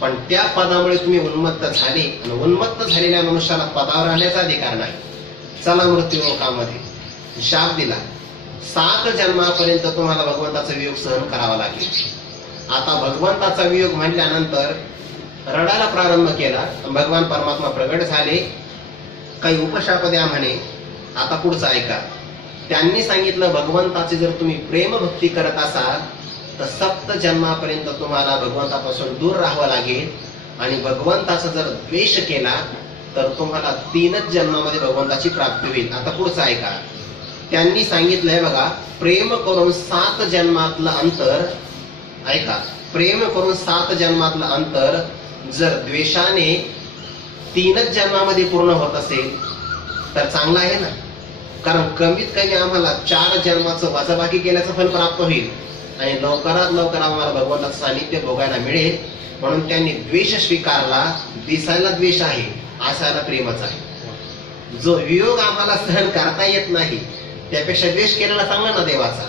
पण त्या पदामुळे तुम्ही उन्मत्त झाले, आणि उन्मत्त झालेल्या मनुष्याला पदावर राहण्याचा अधिकार नाही. चला मृत्यू लोकामध्ये शाप दिला. 7 जन्मापर्यंत तुम्हाला भगवंताचा वियोग सहन करावा लागेल. आता भगवंताचा वियोग म्हटल्यानंतर रडायला प्रारंभ केला. भगवान परमात्मा प्रगट झाले. काही उपशाप द्या म्हणे. आता पुढचं ऐका. त्यांनी सांगितलं भगवंताची जर तुम्ही प्रेम भक्ती करत असाल तर 7 जन्मापर्यंत तुम्हाला भगवंतापासून दूर राहावं लागेल. आणि भगवंताचा जर द्वेष केला तर तुम्हाला 3च जन्मामध्ये भगवंताची प्राप्ती होईल. आता पुढचं ऐका. त्यांनी सांगितलंय बघा, प्रेम करून 7 जन्मातलं अंतर, ऐका, प्रेम करून 7 जन्मातलं अंतर जर द्वेषाने 3च जन्मामध्ये पूर्ण होत असेल तर चांगलं आहे ना. कारण कमीत कमी आम्हाला 4 जन्माचं वजाबाकी केल्याचं फल प्राप्त होईल आणि लवकरात लवकर आम्हाला भगवंताचं सानिध्य भोगायला मिळेल. म्हणून त्यांनी द्वेष स्वीकारला. दिसायला द्वेष आहे, असायला प्रेमच आहे. जो वियोग आम्हाला सहन करता येत नाही त्यापेक्षा द्वेष केलेला चांगला ना देवाचा.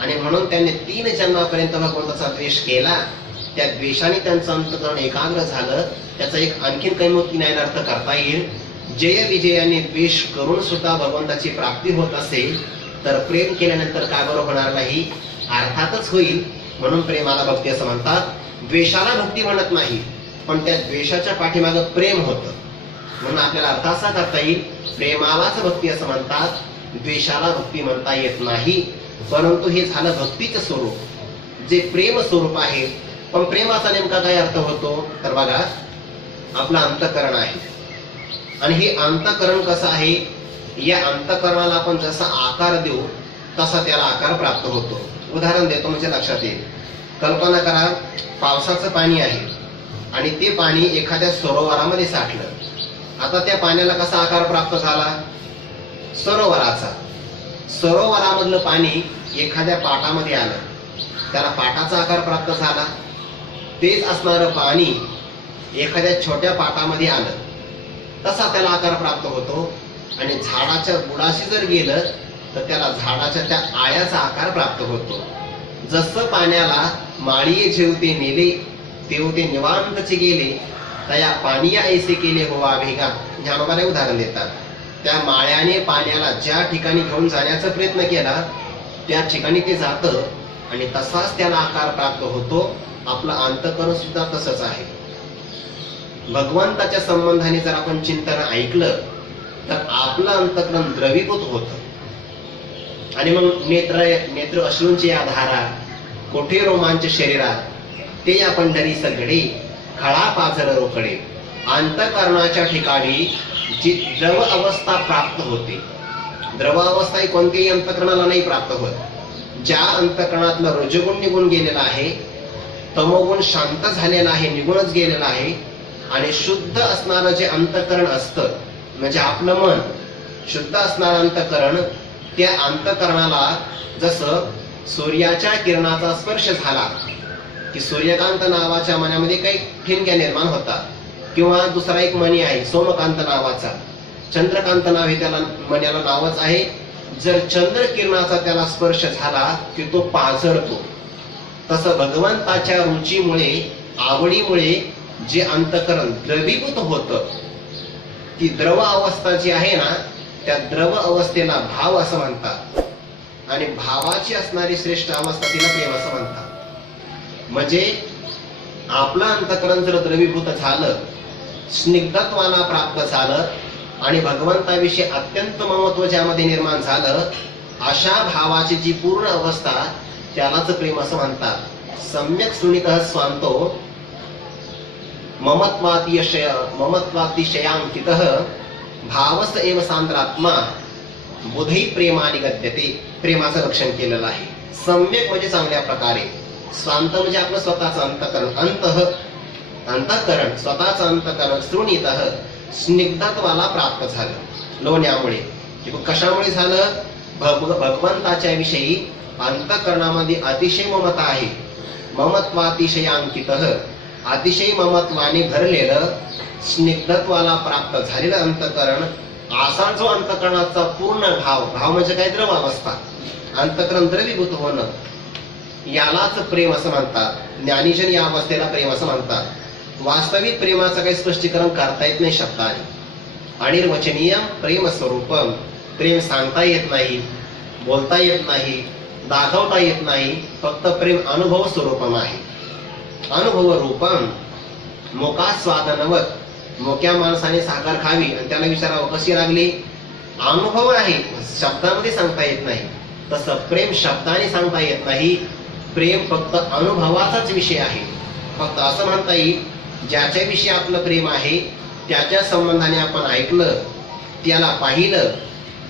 आणि म्हणून त्यांनी 3 जन्मापर्यंत भगवंताचा द्वेष केला. त्या द्वेषाने त्यांचं अंतःकरण एकाग्र झालं. त्याचा एक आणखीन काही मोठा अर्थ करता येईल. जय विजयाने द्वेष करून सुद्धा भगवंताची प्राप्ती होत असेल तर प्रेम केल्यानंतर काय बरोबर होणार नाही? अर्थातच होईल. म्हणून प्रेमाला भक्ती असं म्हणतात. द्वेषाला भक्ती म्हणत नाही, पण त्या द्वेषाच्या पाठीमागं प्रेम होतं. म्हणून आपल्याला अर्थ असा करता येईल, प्रेमालाच भक्ती असं म्हणतात. द्वेषाला भक्ती म्हणता येत नाही, परंतु हे झालं भक्तीचं स्वरूप, जे प्रेम स्वरूप आहे. पण प्रेमाचा नेमका काय अर्थ होतो तर बघा, आपलं अंतःकरण आहे आणि हे अंतःकरण कसं आहे, या अंतःकरणाला आपण जसा आकार देऊ तसा त्याला आकार प्राप्त होतो. उदाहरण देतो म्हणजे लक्षात येईल. कल्पना करा, पावसाचं पाणी आहे आणि ते पाणी एखाद्या सरोवरामध्ये साठलं. आता त्या पाण्याला कसा आकार प्राप्त झाला, सरोवराचा. सरोवरामधलं पाणी एखाद्या पाटामध्ये आलं, त्याला पाटाचा आकार प्राप्त झाला. तेच असणारं पाणी एखाद्या छोट्या पाटामध्ये आलं, तसा त्याला आकार प्राप्त होतो. आणि झाडाच्या बुडाशी जर गेलं तर त्याला झाडाच्या त्या आयाचा आकार प्राप्त होतो. जसं पाण्याला माळीये जेवते नेले, तेवते निवांतचे गेले, तया पाणी ऐसे केले हो आभेगा. ज्ञानोबाने उदाहरण देतात. त्या माळ्याने पाण्याला ज्या ठिकाणी घेऊन जाण्याचा प्रयत्न केला त्या ठिकाणी ते जातं आणि तसाच त्याला आकार प्राप्त होतो. आपलं अंतःकरण सुद्धा तसंच आहे. भगवंताच्या संबंधाने जर आपण चिंतन ऐकलं तर आपलं अंतःकरण द्रवीभूत होतं आणि मग नेत्र अश्रूंची या धारा, कोठे रोमांच शरीरात, ते या पंढरी सगळे, खळा पाझर रोकडे. अंतःकरणाच्या ठिकाणी जी द्रव अवस्था प्राप्त होते, द्रव अवस्था ही कोणत्याही अंतःकरणाला नाही प्राप्त होत. ज्या अंतःकरणातलं रजोगुण निघून गेलेला आहे, तमोगुण शांत झालेला आहे, निघूनच गेलेला आहे, आणि शुद्ध असणारं जे अंतःकरण असतं म्हणजे आपलं मन शुद्ध असणारं अंतःकरण, त्या अंतःकरणाला जसं सूर्याच्या किरणाचा स्पर्श झाला की सूर्यकांत नावाच्या मनामध्ये काही ठिणग्या निर्माण होतात, किंवा दुसरा एक मणी आहे सोमकांत नावाचा, चंद्रकांत नाव हे त्याला मण्याला नावच आहे. जर चंद्र किरणाचा त्याला स्पर्श झाला की तो पाझरतो. तसं भगवंताच्या रुचीमुळे, आवडीमुळे जे अंतःकरण द्रवीभूत होतं, ती द्रव अवस्था जी आहे ना, त्या द्रव अवस्थेला भाव असं म्हणतात आणि भावाची असणारी श्रेष्ठ अवस्था तिला प्रेम असं म्हणतात. म्हणजे आपलं अंतःकरण जर द्रवीभूत झालं, स्निग्धत्वाला प्राप्त झालं आणि भगवंताविषयी अत्यंत ममत्व ज्यामध्ये निर्माण झालं, अशा भावाची जी पूर्ण अवस्था त्यालाच प्रेम असं म्हणतात. सम्यक सुनितः स्वांतो ममत्वातिशयांकितः भावस एव सांद्रात्मा बुधै प्रेमानि गद्यते. प्रेमाचं लक्षण केलेलं आहे. सम्यक म्हणजे चांगल्या प्रकारे, स्वांत म्हणजे आपलं स्वतःचं अंतःकरण, अंतःकरण स्वतःचं अंतःकरण, श्रुणितः स्निग्धत्वाला प्राप्त झालं लोण्यामुळे. कशामुळे झालं, भगवंताच्या विषयी अंतःकरणामध्ये अतिशय ममता आहे. ममत्वातिशयांकितः, अतिशय ममत्वाने भरलेलं, स्निग्धत्वाला प्राप्त झालेलं अंतःकरण, असा जो अंतःकरणाचा पूर्ण भाव, भाव म्हणजे काय, द्रव अवस्था, अंतःकरण द्रवीभूत होणं, यालाच प्रेम असं म्हणतात. ज्ञानीजन या अवस्थेला प्रेम असं म्हणतात. वास्तविक प्रेमाचं काही स्पष्टीकरण करता येत नाही शब्दाने. अनिर्वचनीय प्रेम स्वरूपम. प्रेम सांगता येत नाही, बोलता येत नाही, दाखवता येत नाही, फक्त प्रेम अनुभव स्वरूपम आहे. अनुभव रूपम. मोकास्वादनवत. मोक्या माणसाने साखर खावी आणि त्याला विचारावं कशी लागली, अनुभव आहे, शब्दामध्ये सांगता येत नाही. तसं प्रेम शब्दाने सांगता येत नाही. प्रेम फक्त अनुभवाचाच विषय आहे. फक्त असं म्हणता येईल, ज्याच्याविषयी आपलं प्रेम आहे त्याच्या संबंधाने आपण ऐकलं, त्याला पाहिलं,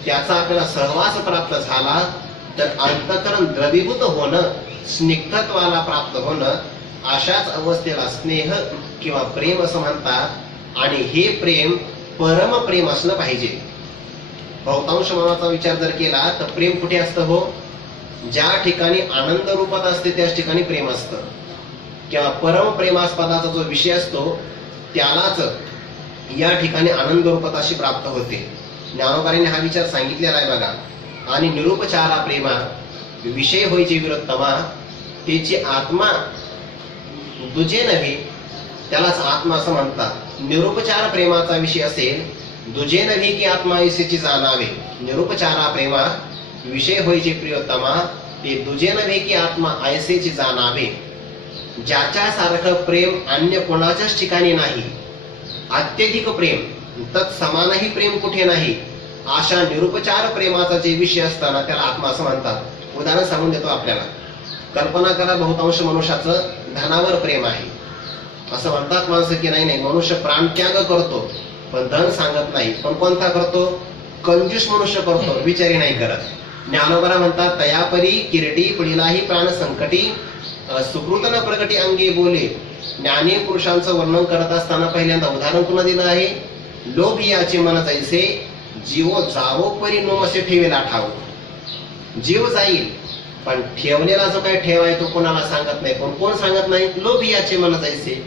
त्याचा आपल्याला सहवास प्राप्त झाला तर अंतःकरण द्रवीभूत होणं, स्निग्धत्वाला प्राप्त होणं, अशाच अवस्थेला स्नेह किंवा प्रेम असं म्हणतात. आणि हे प्रेम परम प्रेम असलं पाहिजे. बहुतांश मनाचा विचार जर केला तर प्रेम कुठे असतं हो, ज्या ठिकाणी आनंद रूपात असते त्याच ठिकाणी प्रेम असतं, किंवा परम प्रेमास्पदाचा जो विषय असतो त्यालाच या ठिकाणी आनंद रूपात अशी प्राप्त होते. ज्ञानोबाने हा विचार सांगितलेला आहे बघा. आणि निरुपचारा प्रेमा विषय होईचे विरोत्तमा, त्याची आत्मा दुजे नव्हे, त्यालाच आत्मा असं म्हणतात. निरुपचार प्रेमाचा विषय असेल, दुजे नव्हे की आत्मा ऐसेची जाणावे. निरुपचारा प्रेमा विषय होईचे प्रियोत्तमा, ते दुजे नव्हे की आत्मा ऐसेची जाणावे. ज्याच्यासारखं प्रेम अन्य कोणाच्याच ठिकाणी नाही. अत्यधिक प्रेम, तत्समानही प्रेम कुठे नाही. अशा निरुपचार प्रेमाचा जे विषय असताना त्याला आत्मा असं म्हणतात. उदाहरण सांगून देतो आपल्याला. कल्पना करा, बहुतांश मनुष्याचं धनावर प्रेम आहे. असं म्हणतात माणसं की नाही नाही, मनुष्य प्राणत्याग करतो पण धन सांगत नाही. पण कोणता करतो? कंजूस मनुष्य करतो, विचारी नाही करत. ज्ञानोबा म्हणतात, तयापरी किरटी पडिलाही प्राण संकटी, सुकृत न प्रकटी अंगी बोले. ज्ञानी पुरुषांचं वर्णन करत असताना पहिल्यांदा उदाहरण पुन्हा दिलं आहे. लोभ याचे मन जैसे, जीवो जावो परी नो असे ठेवेला ठाव. जीव जाईल पण ठेवलेला जो काही ठेव आहे तो कोणाला सांगत नाही. पण कोण सांगत नाही? लोभी याचे मन जैसे.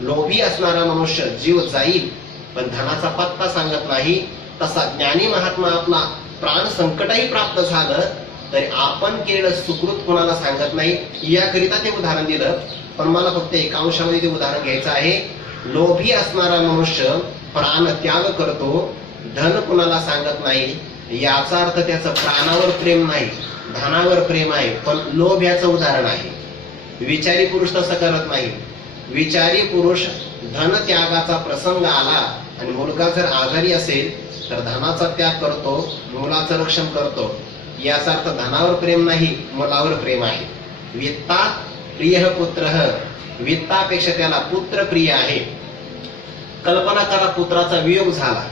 लोभी असणारा मनुष्य जीव जाईल पण धनाचा पत्ता सांगत नाही. तसा ज्ञानी महात्मा आपला प्राण संकटही प्राप्त झालं तरी आपण केलेलं सुकृत कोणाला सांगत नाही. याकरिता ते उदाहरण दिलं. पण मला फक्त एका अंशामध्ये ते उदाहरण घ्यायचं आहे. लोभी असणारा मनुष्य प्राण त्याग करतो, धन कुणाला सांगत नाही. याचा अर्थ त्याचं प्राणावर प्रेम नाही, धनावर प्रेम आहे. पण लोभ याचं उदाहरण आहे. विचारी पुरुष तसं करत नाही. विचारी पुरुष धन त्यागाचा प्रसंग आला आणि मुलगा जर आजारी असेल तर धनाचा त्याग करतो, मुलाचं रक्षण करतो. याचा अर्थ धनावर प्रेम नाही, मुलावर प्रेम आहे. वित्ता प्रिय पुत्र, वित्तापेक्षा त्याला पुत्र प्रिय आहे. कल्पना करा, पुत्राचा वियोग झाला,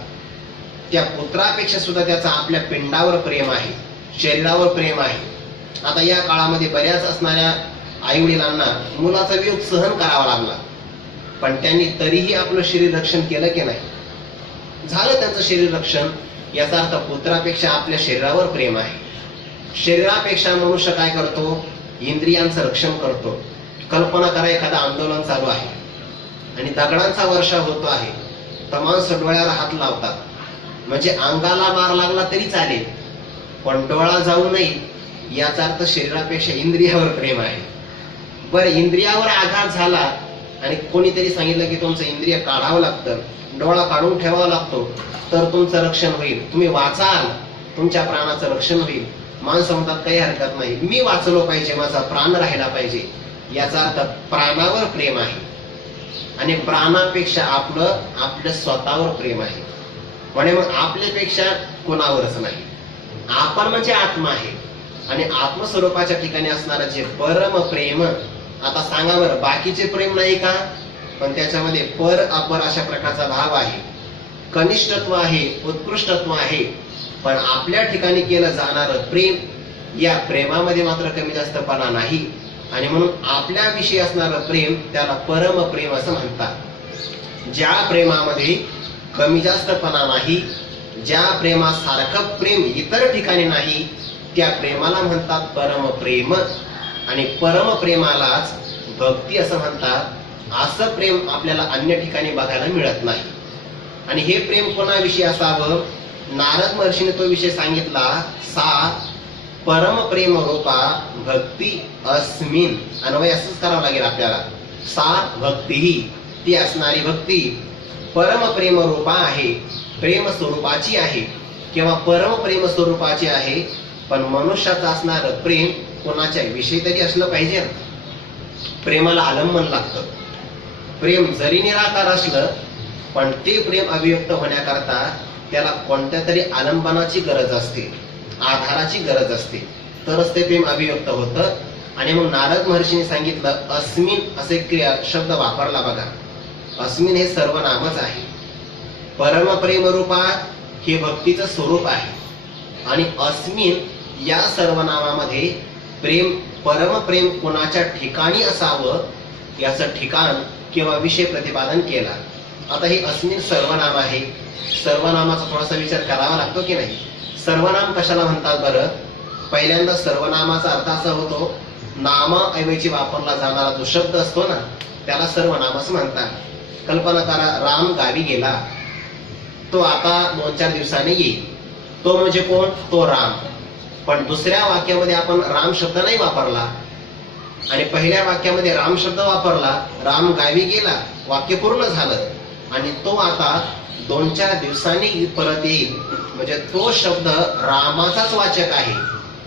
त्या पुत्रापेक्षा सुद्धा त्याचा आपल्या पिंडावर प्रेम आहे, शरीरावर प्रेम आहे. आता या काळामध्ये बऱ्याच असणाऱ्या आई वडिलांना मुलाचा वियोग सहन करावा लागला, पण त्यांनी तरीही आपलं शरीर रक्षण केलं की नाही? झालं त्यांचं शरीर रक्षण. याचा अर्थ पुत्रापेक्षा आपल्या शरीरावर प्रेम आहे. शरीरापेक्षा मनुष्य काय करतो? इंद्रियांचं रक्षण करतो. कल्पना करा, एखादं आंदोलन चालू आहे आणि दगडांचा वर्षा होतो आहे, तर माणसं डोळ्यावर हात लावतात. म्हणजे अंगाला मार लागला तरी चालेल पण डोळा जाऊ नये. याचा अर्थ शरीरापेक्षा इंद्रियावर प्रेम आहे. बरं, इंद्रियावर आघात झाला आणि कोणीतरी सांगितलं की तुमचं इंद्रिय काढावं लागतं, डोळा काढून ठेवावा लागतो तर तुमचं रक्षण होईल, तुम्ही वाचाल, तुमच्या प्राणाचं रक्षण होईल. माणसं म्हणतात काही हरकत नाही, मी वाचलो पाहिजे, माझा प्राण राहिला पाहिजे. याचा अर्थ प्राणावर प्रेम आहे आणि प्राणापेक्षा आपलं स्वतःवर प्रेम आहे. म्हणजे मग आपल्यापेक्षा कोणावरच नाही. आपण म्हणजे आत्मा आहे आणि आत्मस्वरूपाच्या ठिकाणी असणारं जे परम प्रेम. आता सांगा बरं, बाकीचे प्रेम नाही का? पण त्याच्यामध्ये पर अपर अशा प्रकारचा भाव आहे, कनिष्ठत्व आहे, उत्कृष्टत्व आहे. पण आपल्या ठिकाणी केलं जाणारं प्रेम, या प्रेमामध्ये मात्र कमी जास्तपणा नाही. आणि म्हणून आपल्याविषयी असणारं प्रेम त्याला परम प्रेम असं म्हणतात. ज्या प्रेमामध्ये कमी जास्तपणा नाही, ज्या प्रेमासारखं प्रेम इतर ठिकाणी नाही, त्या प्रेमाला म्हणतात परम प्रेम. आणि परम प्रेमालाच भक्ती असं म्हणतात. असं प्रेम आपल्याला अन्य ठिकाणी बघायला मिळत नाही. आणि हे प्रेम कोणाविषयी असावं? नारद महर्षीने तो विषय सांगितला. सा परम प्रेम रूपा भक्ती अस्मिन. अन्वय असंच करावं लागेल आपल्याला. सा भक्ती ही, ती असणारी भक्ती परम प्रेम रूपा आहे, प्रेम स्वरूपाची आहे किंवा परम प्रेम स्वरूपाची आहे. पण मनुष्याचं असणारं प्रेम कोणाच्या विषयी तरी असलं पाहिजे. प्रेमाला आलंबन लागतं. प्रेम जरी निराकार असलं पण ते प्रेम अभिव्यक्त होण्याकरता त्याला कोणत्या तरी आलंबनाची गरज असते, आधाराची गरज असते, तरच ते प्रेम अभिव्यक्त होतं. आणि मग नारद महर्षीने सांगितलं अस्मिन असे क्रिया शब्द वापरला बघा. अस्मिन हे सर्वनामच आहे. परम प्रेम रूपा हे भक्तीचं स्वरूप आहे आणि अस्मिन या सर्वनामामध्ये प्रेम, परम प्रेम कोणाच्या ठिकाणी असावं याचं ठिकाण किंवा विषय प्रतिपादन केला. आता हे अस्मिन सर्वनाम आहे. सर्वनामाचा थोडासा विचार करावा लागतो की नाही? सर्वनाम कशाला म्हणतात बरं? पहिल्यांदा सर्वनामाचा अर्थ असा होतो, नामाऐवजी वापरला जाणारा जो शब्द असतो ना त्याला सर्वनाम असं म्हणतात. कल्पना करा, राम गावी गेला, तो आता 2-4 दिवसांनी येईल. तो म्हणजे कोण? तो राम. पण दुसऱ्या वाक्यामध्ये आपण राम शब्द नाही वापरला आणि पहिल्या वाक्यामध्ये राम शब्द वापरला. राम गावी गेला, वाक्य पूर्ण झालं आणि तो आता 2-4 दिवसांनी परत येईल. म्हणजे तो शब्द रामाचाच वाचक आहे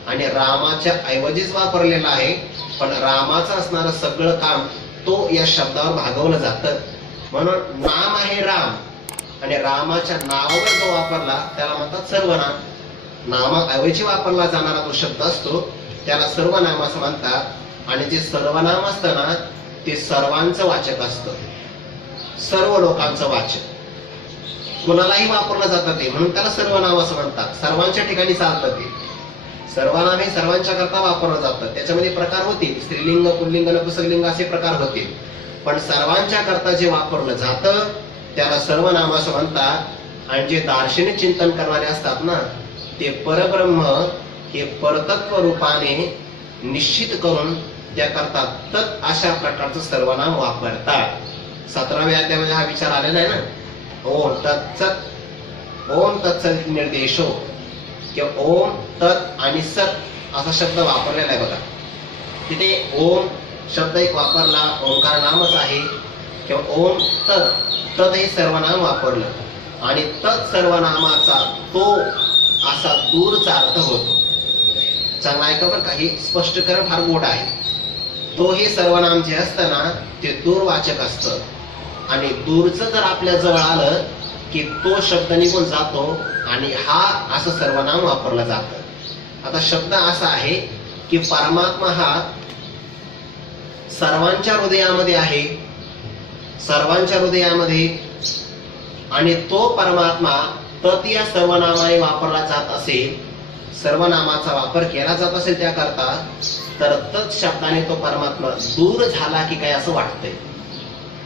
आणि रामाच्या ऐवजीच वापरलेला आहे. पण रामाचं असणारं सगळं काम तो या शब्दावर भागवलं जातं. म्हणून नाम आहे राम आणि रामाच्या नावावर जो वापरला त्याला म्हणतात सर्वनाम. नामाऐवजी वापरला जाणारा जो शब्द असतो त्याला सर्वनाम असं म्हणतात. आणि जे सर्वनाम असतं ना ते सर्वांचं वाचक असतं, सर्व लोकांचं वाचक, कुणालाही वापरलं जातं ते, म्हणून त्याला सर्वनाम असं म्हणतात. सर्वांच्या ठिकाणी चालतं ते. सर्वनाम हे सर्वांच्या करता वापरलं जातं. त्याच्यामध्ये प्रकार होतील, स्त्रीलिंग, पुल्लिंग, नपुंसकलिंग असे प्रकार होतील, पण सर्वांच्या करता जे वापरलं जातं त्याला सर्वनाम असं म्हणतात. आणि जे दार्शनिक चिंतन करणारे असतात ना ते परब्रह्म हे परतत्व रूपाने निश्चित करून त्याकरता तत् अशा प्रकारचं सर्वनाम वापरतात. 17व्या अध्यायामध्ये हा विचार आलेला आहे ना, ओम तत्सत, ओम तत्सत निर्देशो, किंवा ओम तत् आणि सत असा शब्द वापरलेला आहे बघा. तिथे ओम शब्द एक वापरला, ओंकार नामच आहे, किंवा ओम तत्, तत् हे सर्वनाम वापरलं आणि तत् सर्वनामाचा तो असा दूरचा अर्थ होतो. चांगला ऐका बरं, काही स्पष्टीकरण फार गोड आहे. तो हे सर्वनाम जे असतं ना ते दूरवाचक असतं आणि दूरचं जर आपल्या जवळ आलं की तो शब्द निघून जातो आणि हा असं सर्वनाम वापरलं जातं. आता शब्द असा आहे की परमात्मा हा सर्वांच्या हृदयामध्ये आहे, सर्वांच्या हृदयामध्ये, आणि तो परमात्मा तत् या सर्वनामाने वापरला जात असेल, सर्वनामाचा वापर केला जात असेल त्याकरता, तर तत् शब्दाने तो परमात्मा दूर झाला की काय असं वाटतंय.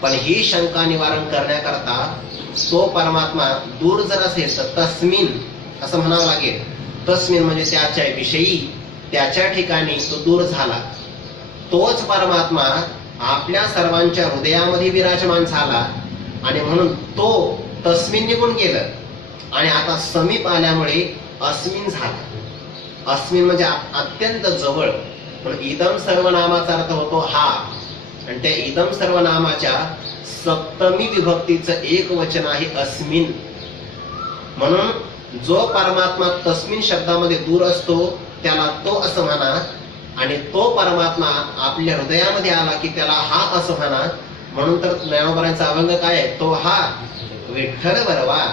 पण ही शंका निवारण करण्याकरता तो परमात्मा दूर जर असेल तर तस्मिन असं म्हणावं लागेल. तस्मिन म्हणजे त्याच्या विषयी, त्याच्या ठिकाणी तो दूर झाला. तोच परमात्मा आपल्या सर्वांच्या हृदयामध्ये विराजमान झाला आणि म्हणून तो तस्मिन निघून गेलं आणि आता समीप आल्यामुळे अस्मिन झाला. अस्मिन म्हणजे अत्यंत जवळ. पण इदम सर्वनामाचा अर्थ होतो हा, आणि त्या इदम सर्वनामाच्या सप्तमी विभक्तीचं एक वचन आहे अस्मिन. म्हणून जो परमात्मा तस्मिन शब्दामध्ये दूर असतो त्याला तो असं म्हणा, आणि तो परमात्मा आपल्या हृदयामध्ये आला की त्याला हा असं म्हणा. म्हणून तर ज्ञानोबरांचा अभंग काय आहे, तो हा विठ्ठल बरवा.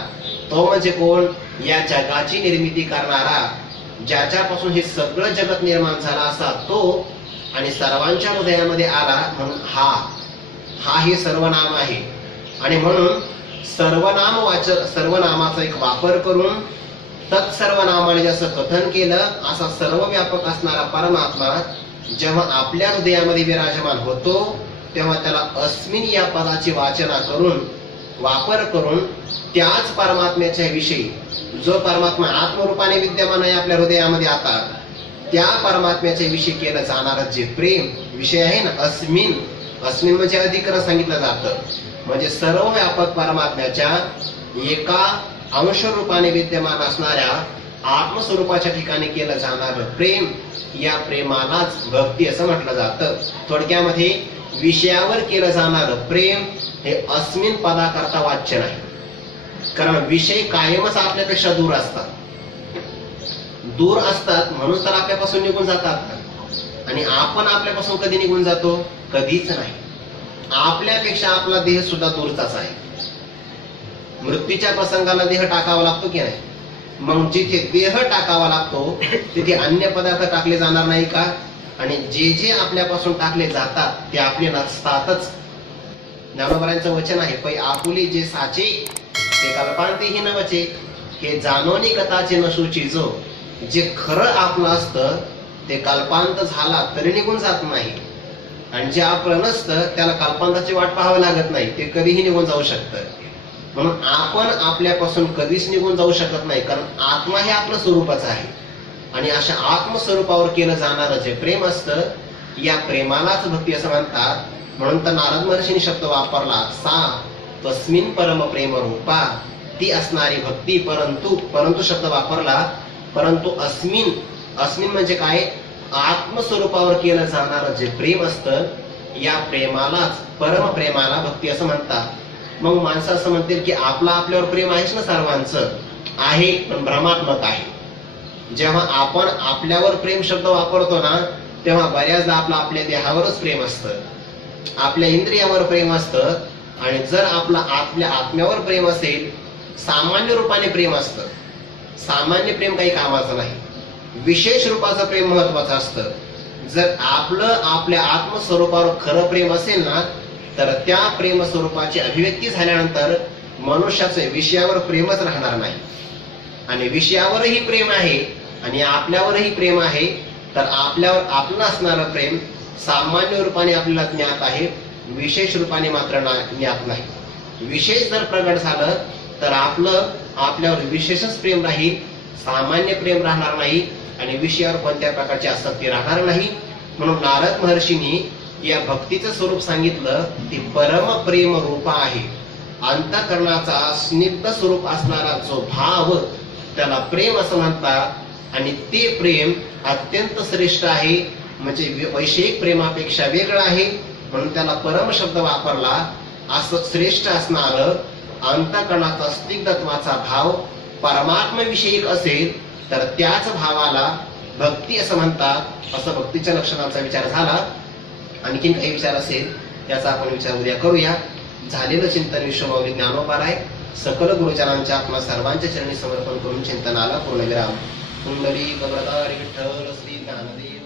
तो म्हणजे कोण, या जगाची निर्मिती करणारा, ज्याच्यापासून हे सगळं जगत निर्माण झाला असा तो, आणि सर्वांच्या हृदयामध्ये आला म्हणून हा, हा हे सर्वनाम आहे. आणि म्हणून सर्वनाम वाचक, सर्वनामाचा एक वापर करून तत्सर्वनामाने जसं कथन केलं असा सर्वव्यापक असणारा परमात्मा जेव्हा आपल्या हृदयामध्ये विराजमान होतो तेव्हा त्याला अस्मिन या पदाची वाचना करून, वापर करून त्याच परमात्म्याच्या विषयी, जो परमात्मा आत्मरूपाने विद्यमान आहे आपल्या हृदयामध्ये, आता त्या परमात्म्याच्या विषयी केलं जाणारं जे प्रेम विषय आहे ना अस्मिन, अस्मिन म्हणजे अधिकरण सांगितलं जातं. म्हणजे सर्व व्यापक परमात्म्याच्या एका अंश रूपाने विद्यमान असणाऱ्या आत्मस्वरूपाच्या ठिकाणी केलं जाणारं प्रेम, या प्रेमालाच भक्ती असं म्हटलं जातं. थोडक्यामध्ये विषयावर केलं जाणारं प्रेम हे अस्मिन पदाकरता वाच्य नाही, कारण विषय कायमच आपल्यापेक्षा दूर असतात, दूर असतात म्हणून तर आपल्यापासून निघून जातात. आणि आपण आपल्यापासून कधी निघून जातो, कधीच नाही. आपल्यापेक्षा आपला देह सुद्धा दूरचाच आहे. मृत्यूच्या प्रसंगाला देह टाकावा लागतो की नाही, मग जिथे देह टाकावा लागतो तिथे अन्य पदार्थ टाकले जाणार नाही का, आणि जे जे आपल्यापासून टाकले जातात ते आपले नसतातच. ज्ञानोबरांचं वचन आहे, पै आपुली जे साचे ते कल्पांतेही नवचे, हे जाणोनी कथाचे नसूची जो. जे खरं आपलं असतं ते कल्पांत झाला तरी निघून जात नाही, आणि जे आपलं नसतं त्याला कल्पांताची वाट पाहावी लागत नाही, ते कधीही निघून जाऊ शकतं. म्हणून आपण आपल्यापासून कधीच निघून जाऊ शकत नाही, कारण आत्मा हे आपलं स्वरूपच आहे. आणि अशा आत्मस्वरूपावर केलं जाणारं जे प्रेम असतं या प्रेमालाच भक्ती असं म्हणतात. म्हणून तर नारद महर्षींनी शब्द वापरला, सा तस्मिन परम प्रेम रूपा, ती असणारी भक्ती. परंतु शब्द वापरला, परंतु अस्मिन, अस्मिन म्हणजे काय, आत्मस्वरूपावर केलं जाणारं जे प्रेम असतं या प्रेमालाच, परम प्रेमाला भक्ती असं म्हणतात. मग माणसं असं म्हणतील की आपला आपल्यावर प्रेम आहेच ना, सर्वांचं आहे पण भ्रमात्मक आहे. जेव्हा आपण आपल्यावर प्रेम शब्द वापरतो ना तेव्हा बऱ्याचदा आपलं आपल्या देहावरच प्रेम असतं, आपल्या इंद्रियावर प्रेम असतं. आणि जर आपला आपल्या आत्म्यावर प्रेम असेल सामान्य रूपाने प्रेम असतं. सामान्य प्रेम काही कामाचं नाही. विशेष रूपाचं प्रेम महत्वाचं असतं. जर आपलं आपल्या आत्मस्वरूपावर खरं प्रेम असेल ना, तर त्या प्रेम स्वरूपाची अभिव्यक्ती झाल्यानंतर मनुष्याचे विषयावर प्रेमच राहणार नाही. आणि विषयावरही प्रेम आहे आणि आपल्यावरही प्रेम आहे, तर आपल्यावर आपलं असणारं प्रेम सामान्य रूपाने आपल्याला ज्ञात आहे, विशेष रूपाने मात्र ज्ञात नाही. विशेष जर प्रगट झालं तर आपलं आपल्यावर विशेषच प्रेम राहील, सामान्य प्रेम राहणार नाही आणि विषयावर कोणत्या प्रकारची आसक्ती राहणार नाही. म्हणून नारद महर्षींनी या भक्तीचं स्वरूप सांगितलं ती परम प्रेम रूप आहे. अंतःकरणाचा स्निग्ध स्वरूप असणारा जो भाव त्याला प्रेम असं म्हणतात आणि ते प्रेम अत्यंत श्रेष्ठ आहे, म्हणजे वैषयिक प्रेमापेक्षा वेगळं आहे, म्हणून त्याला परम शब्द वापरला. असं श्रेष्ठ असणारं अंतःकरणाचा स्निग्धत्वाचा भाव परमात्मविषयक असेल तर त्याच भावाला भक्ती असं म्हणतात. असं भक्तीच्या लक्षणांचा विचार झाला. आणखीन काही विचार असेल त्याचा आपण विचार उद्या करूया. झालेलं चिंतन विश्वमाऊली ज्ञानोपाराय सकल गुरुजनांच्या आपल्या सर्वांच्या चरणी समर्पण करून चिंतनाला पूर्णविराम. कुंडली गबरदारी विठ्ठल श्री ज्ञानदेव.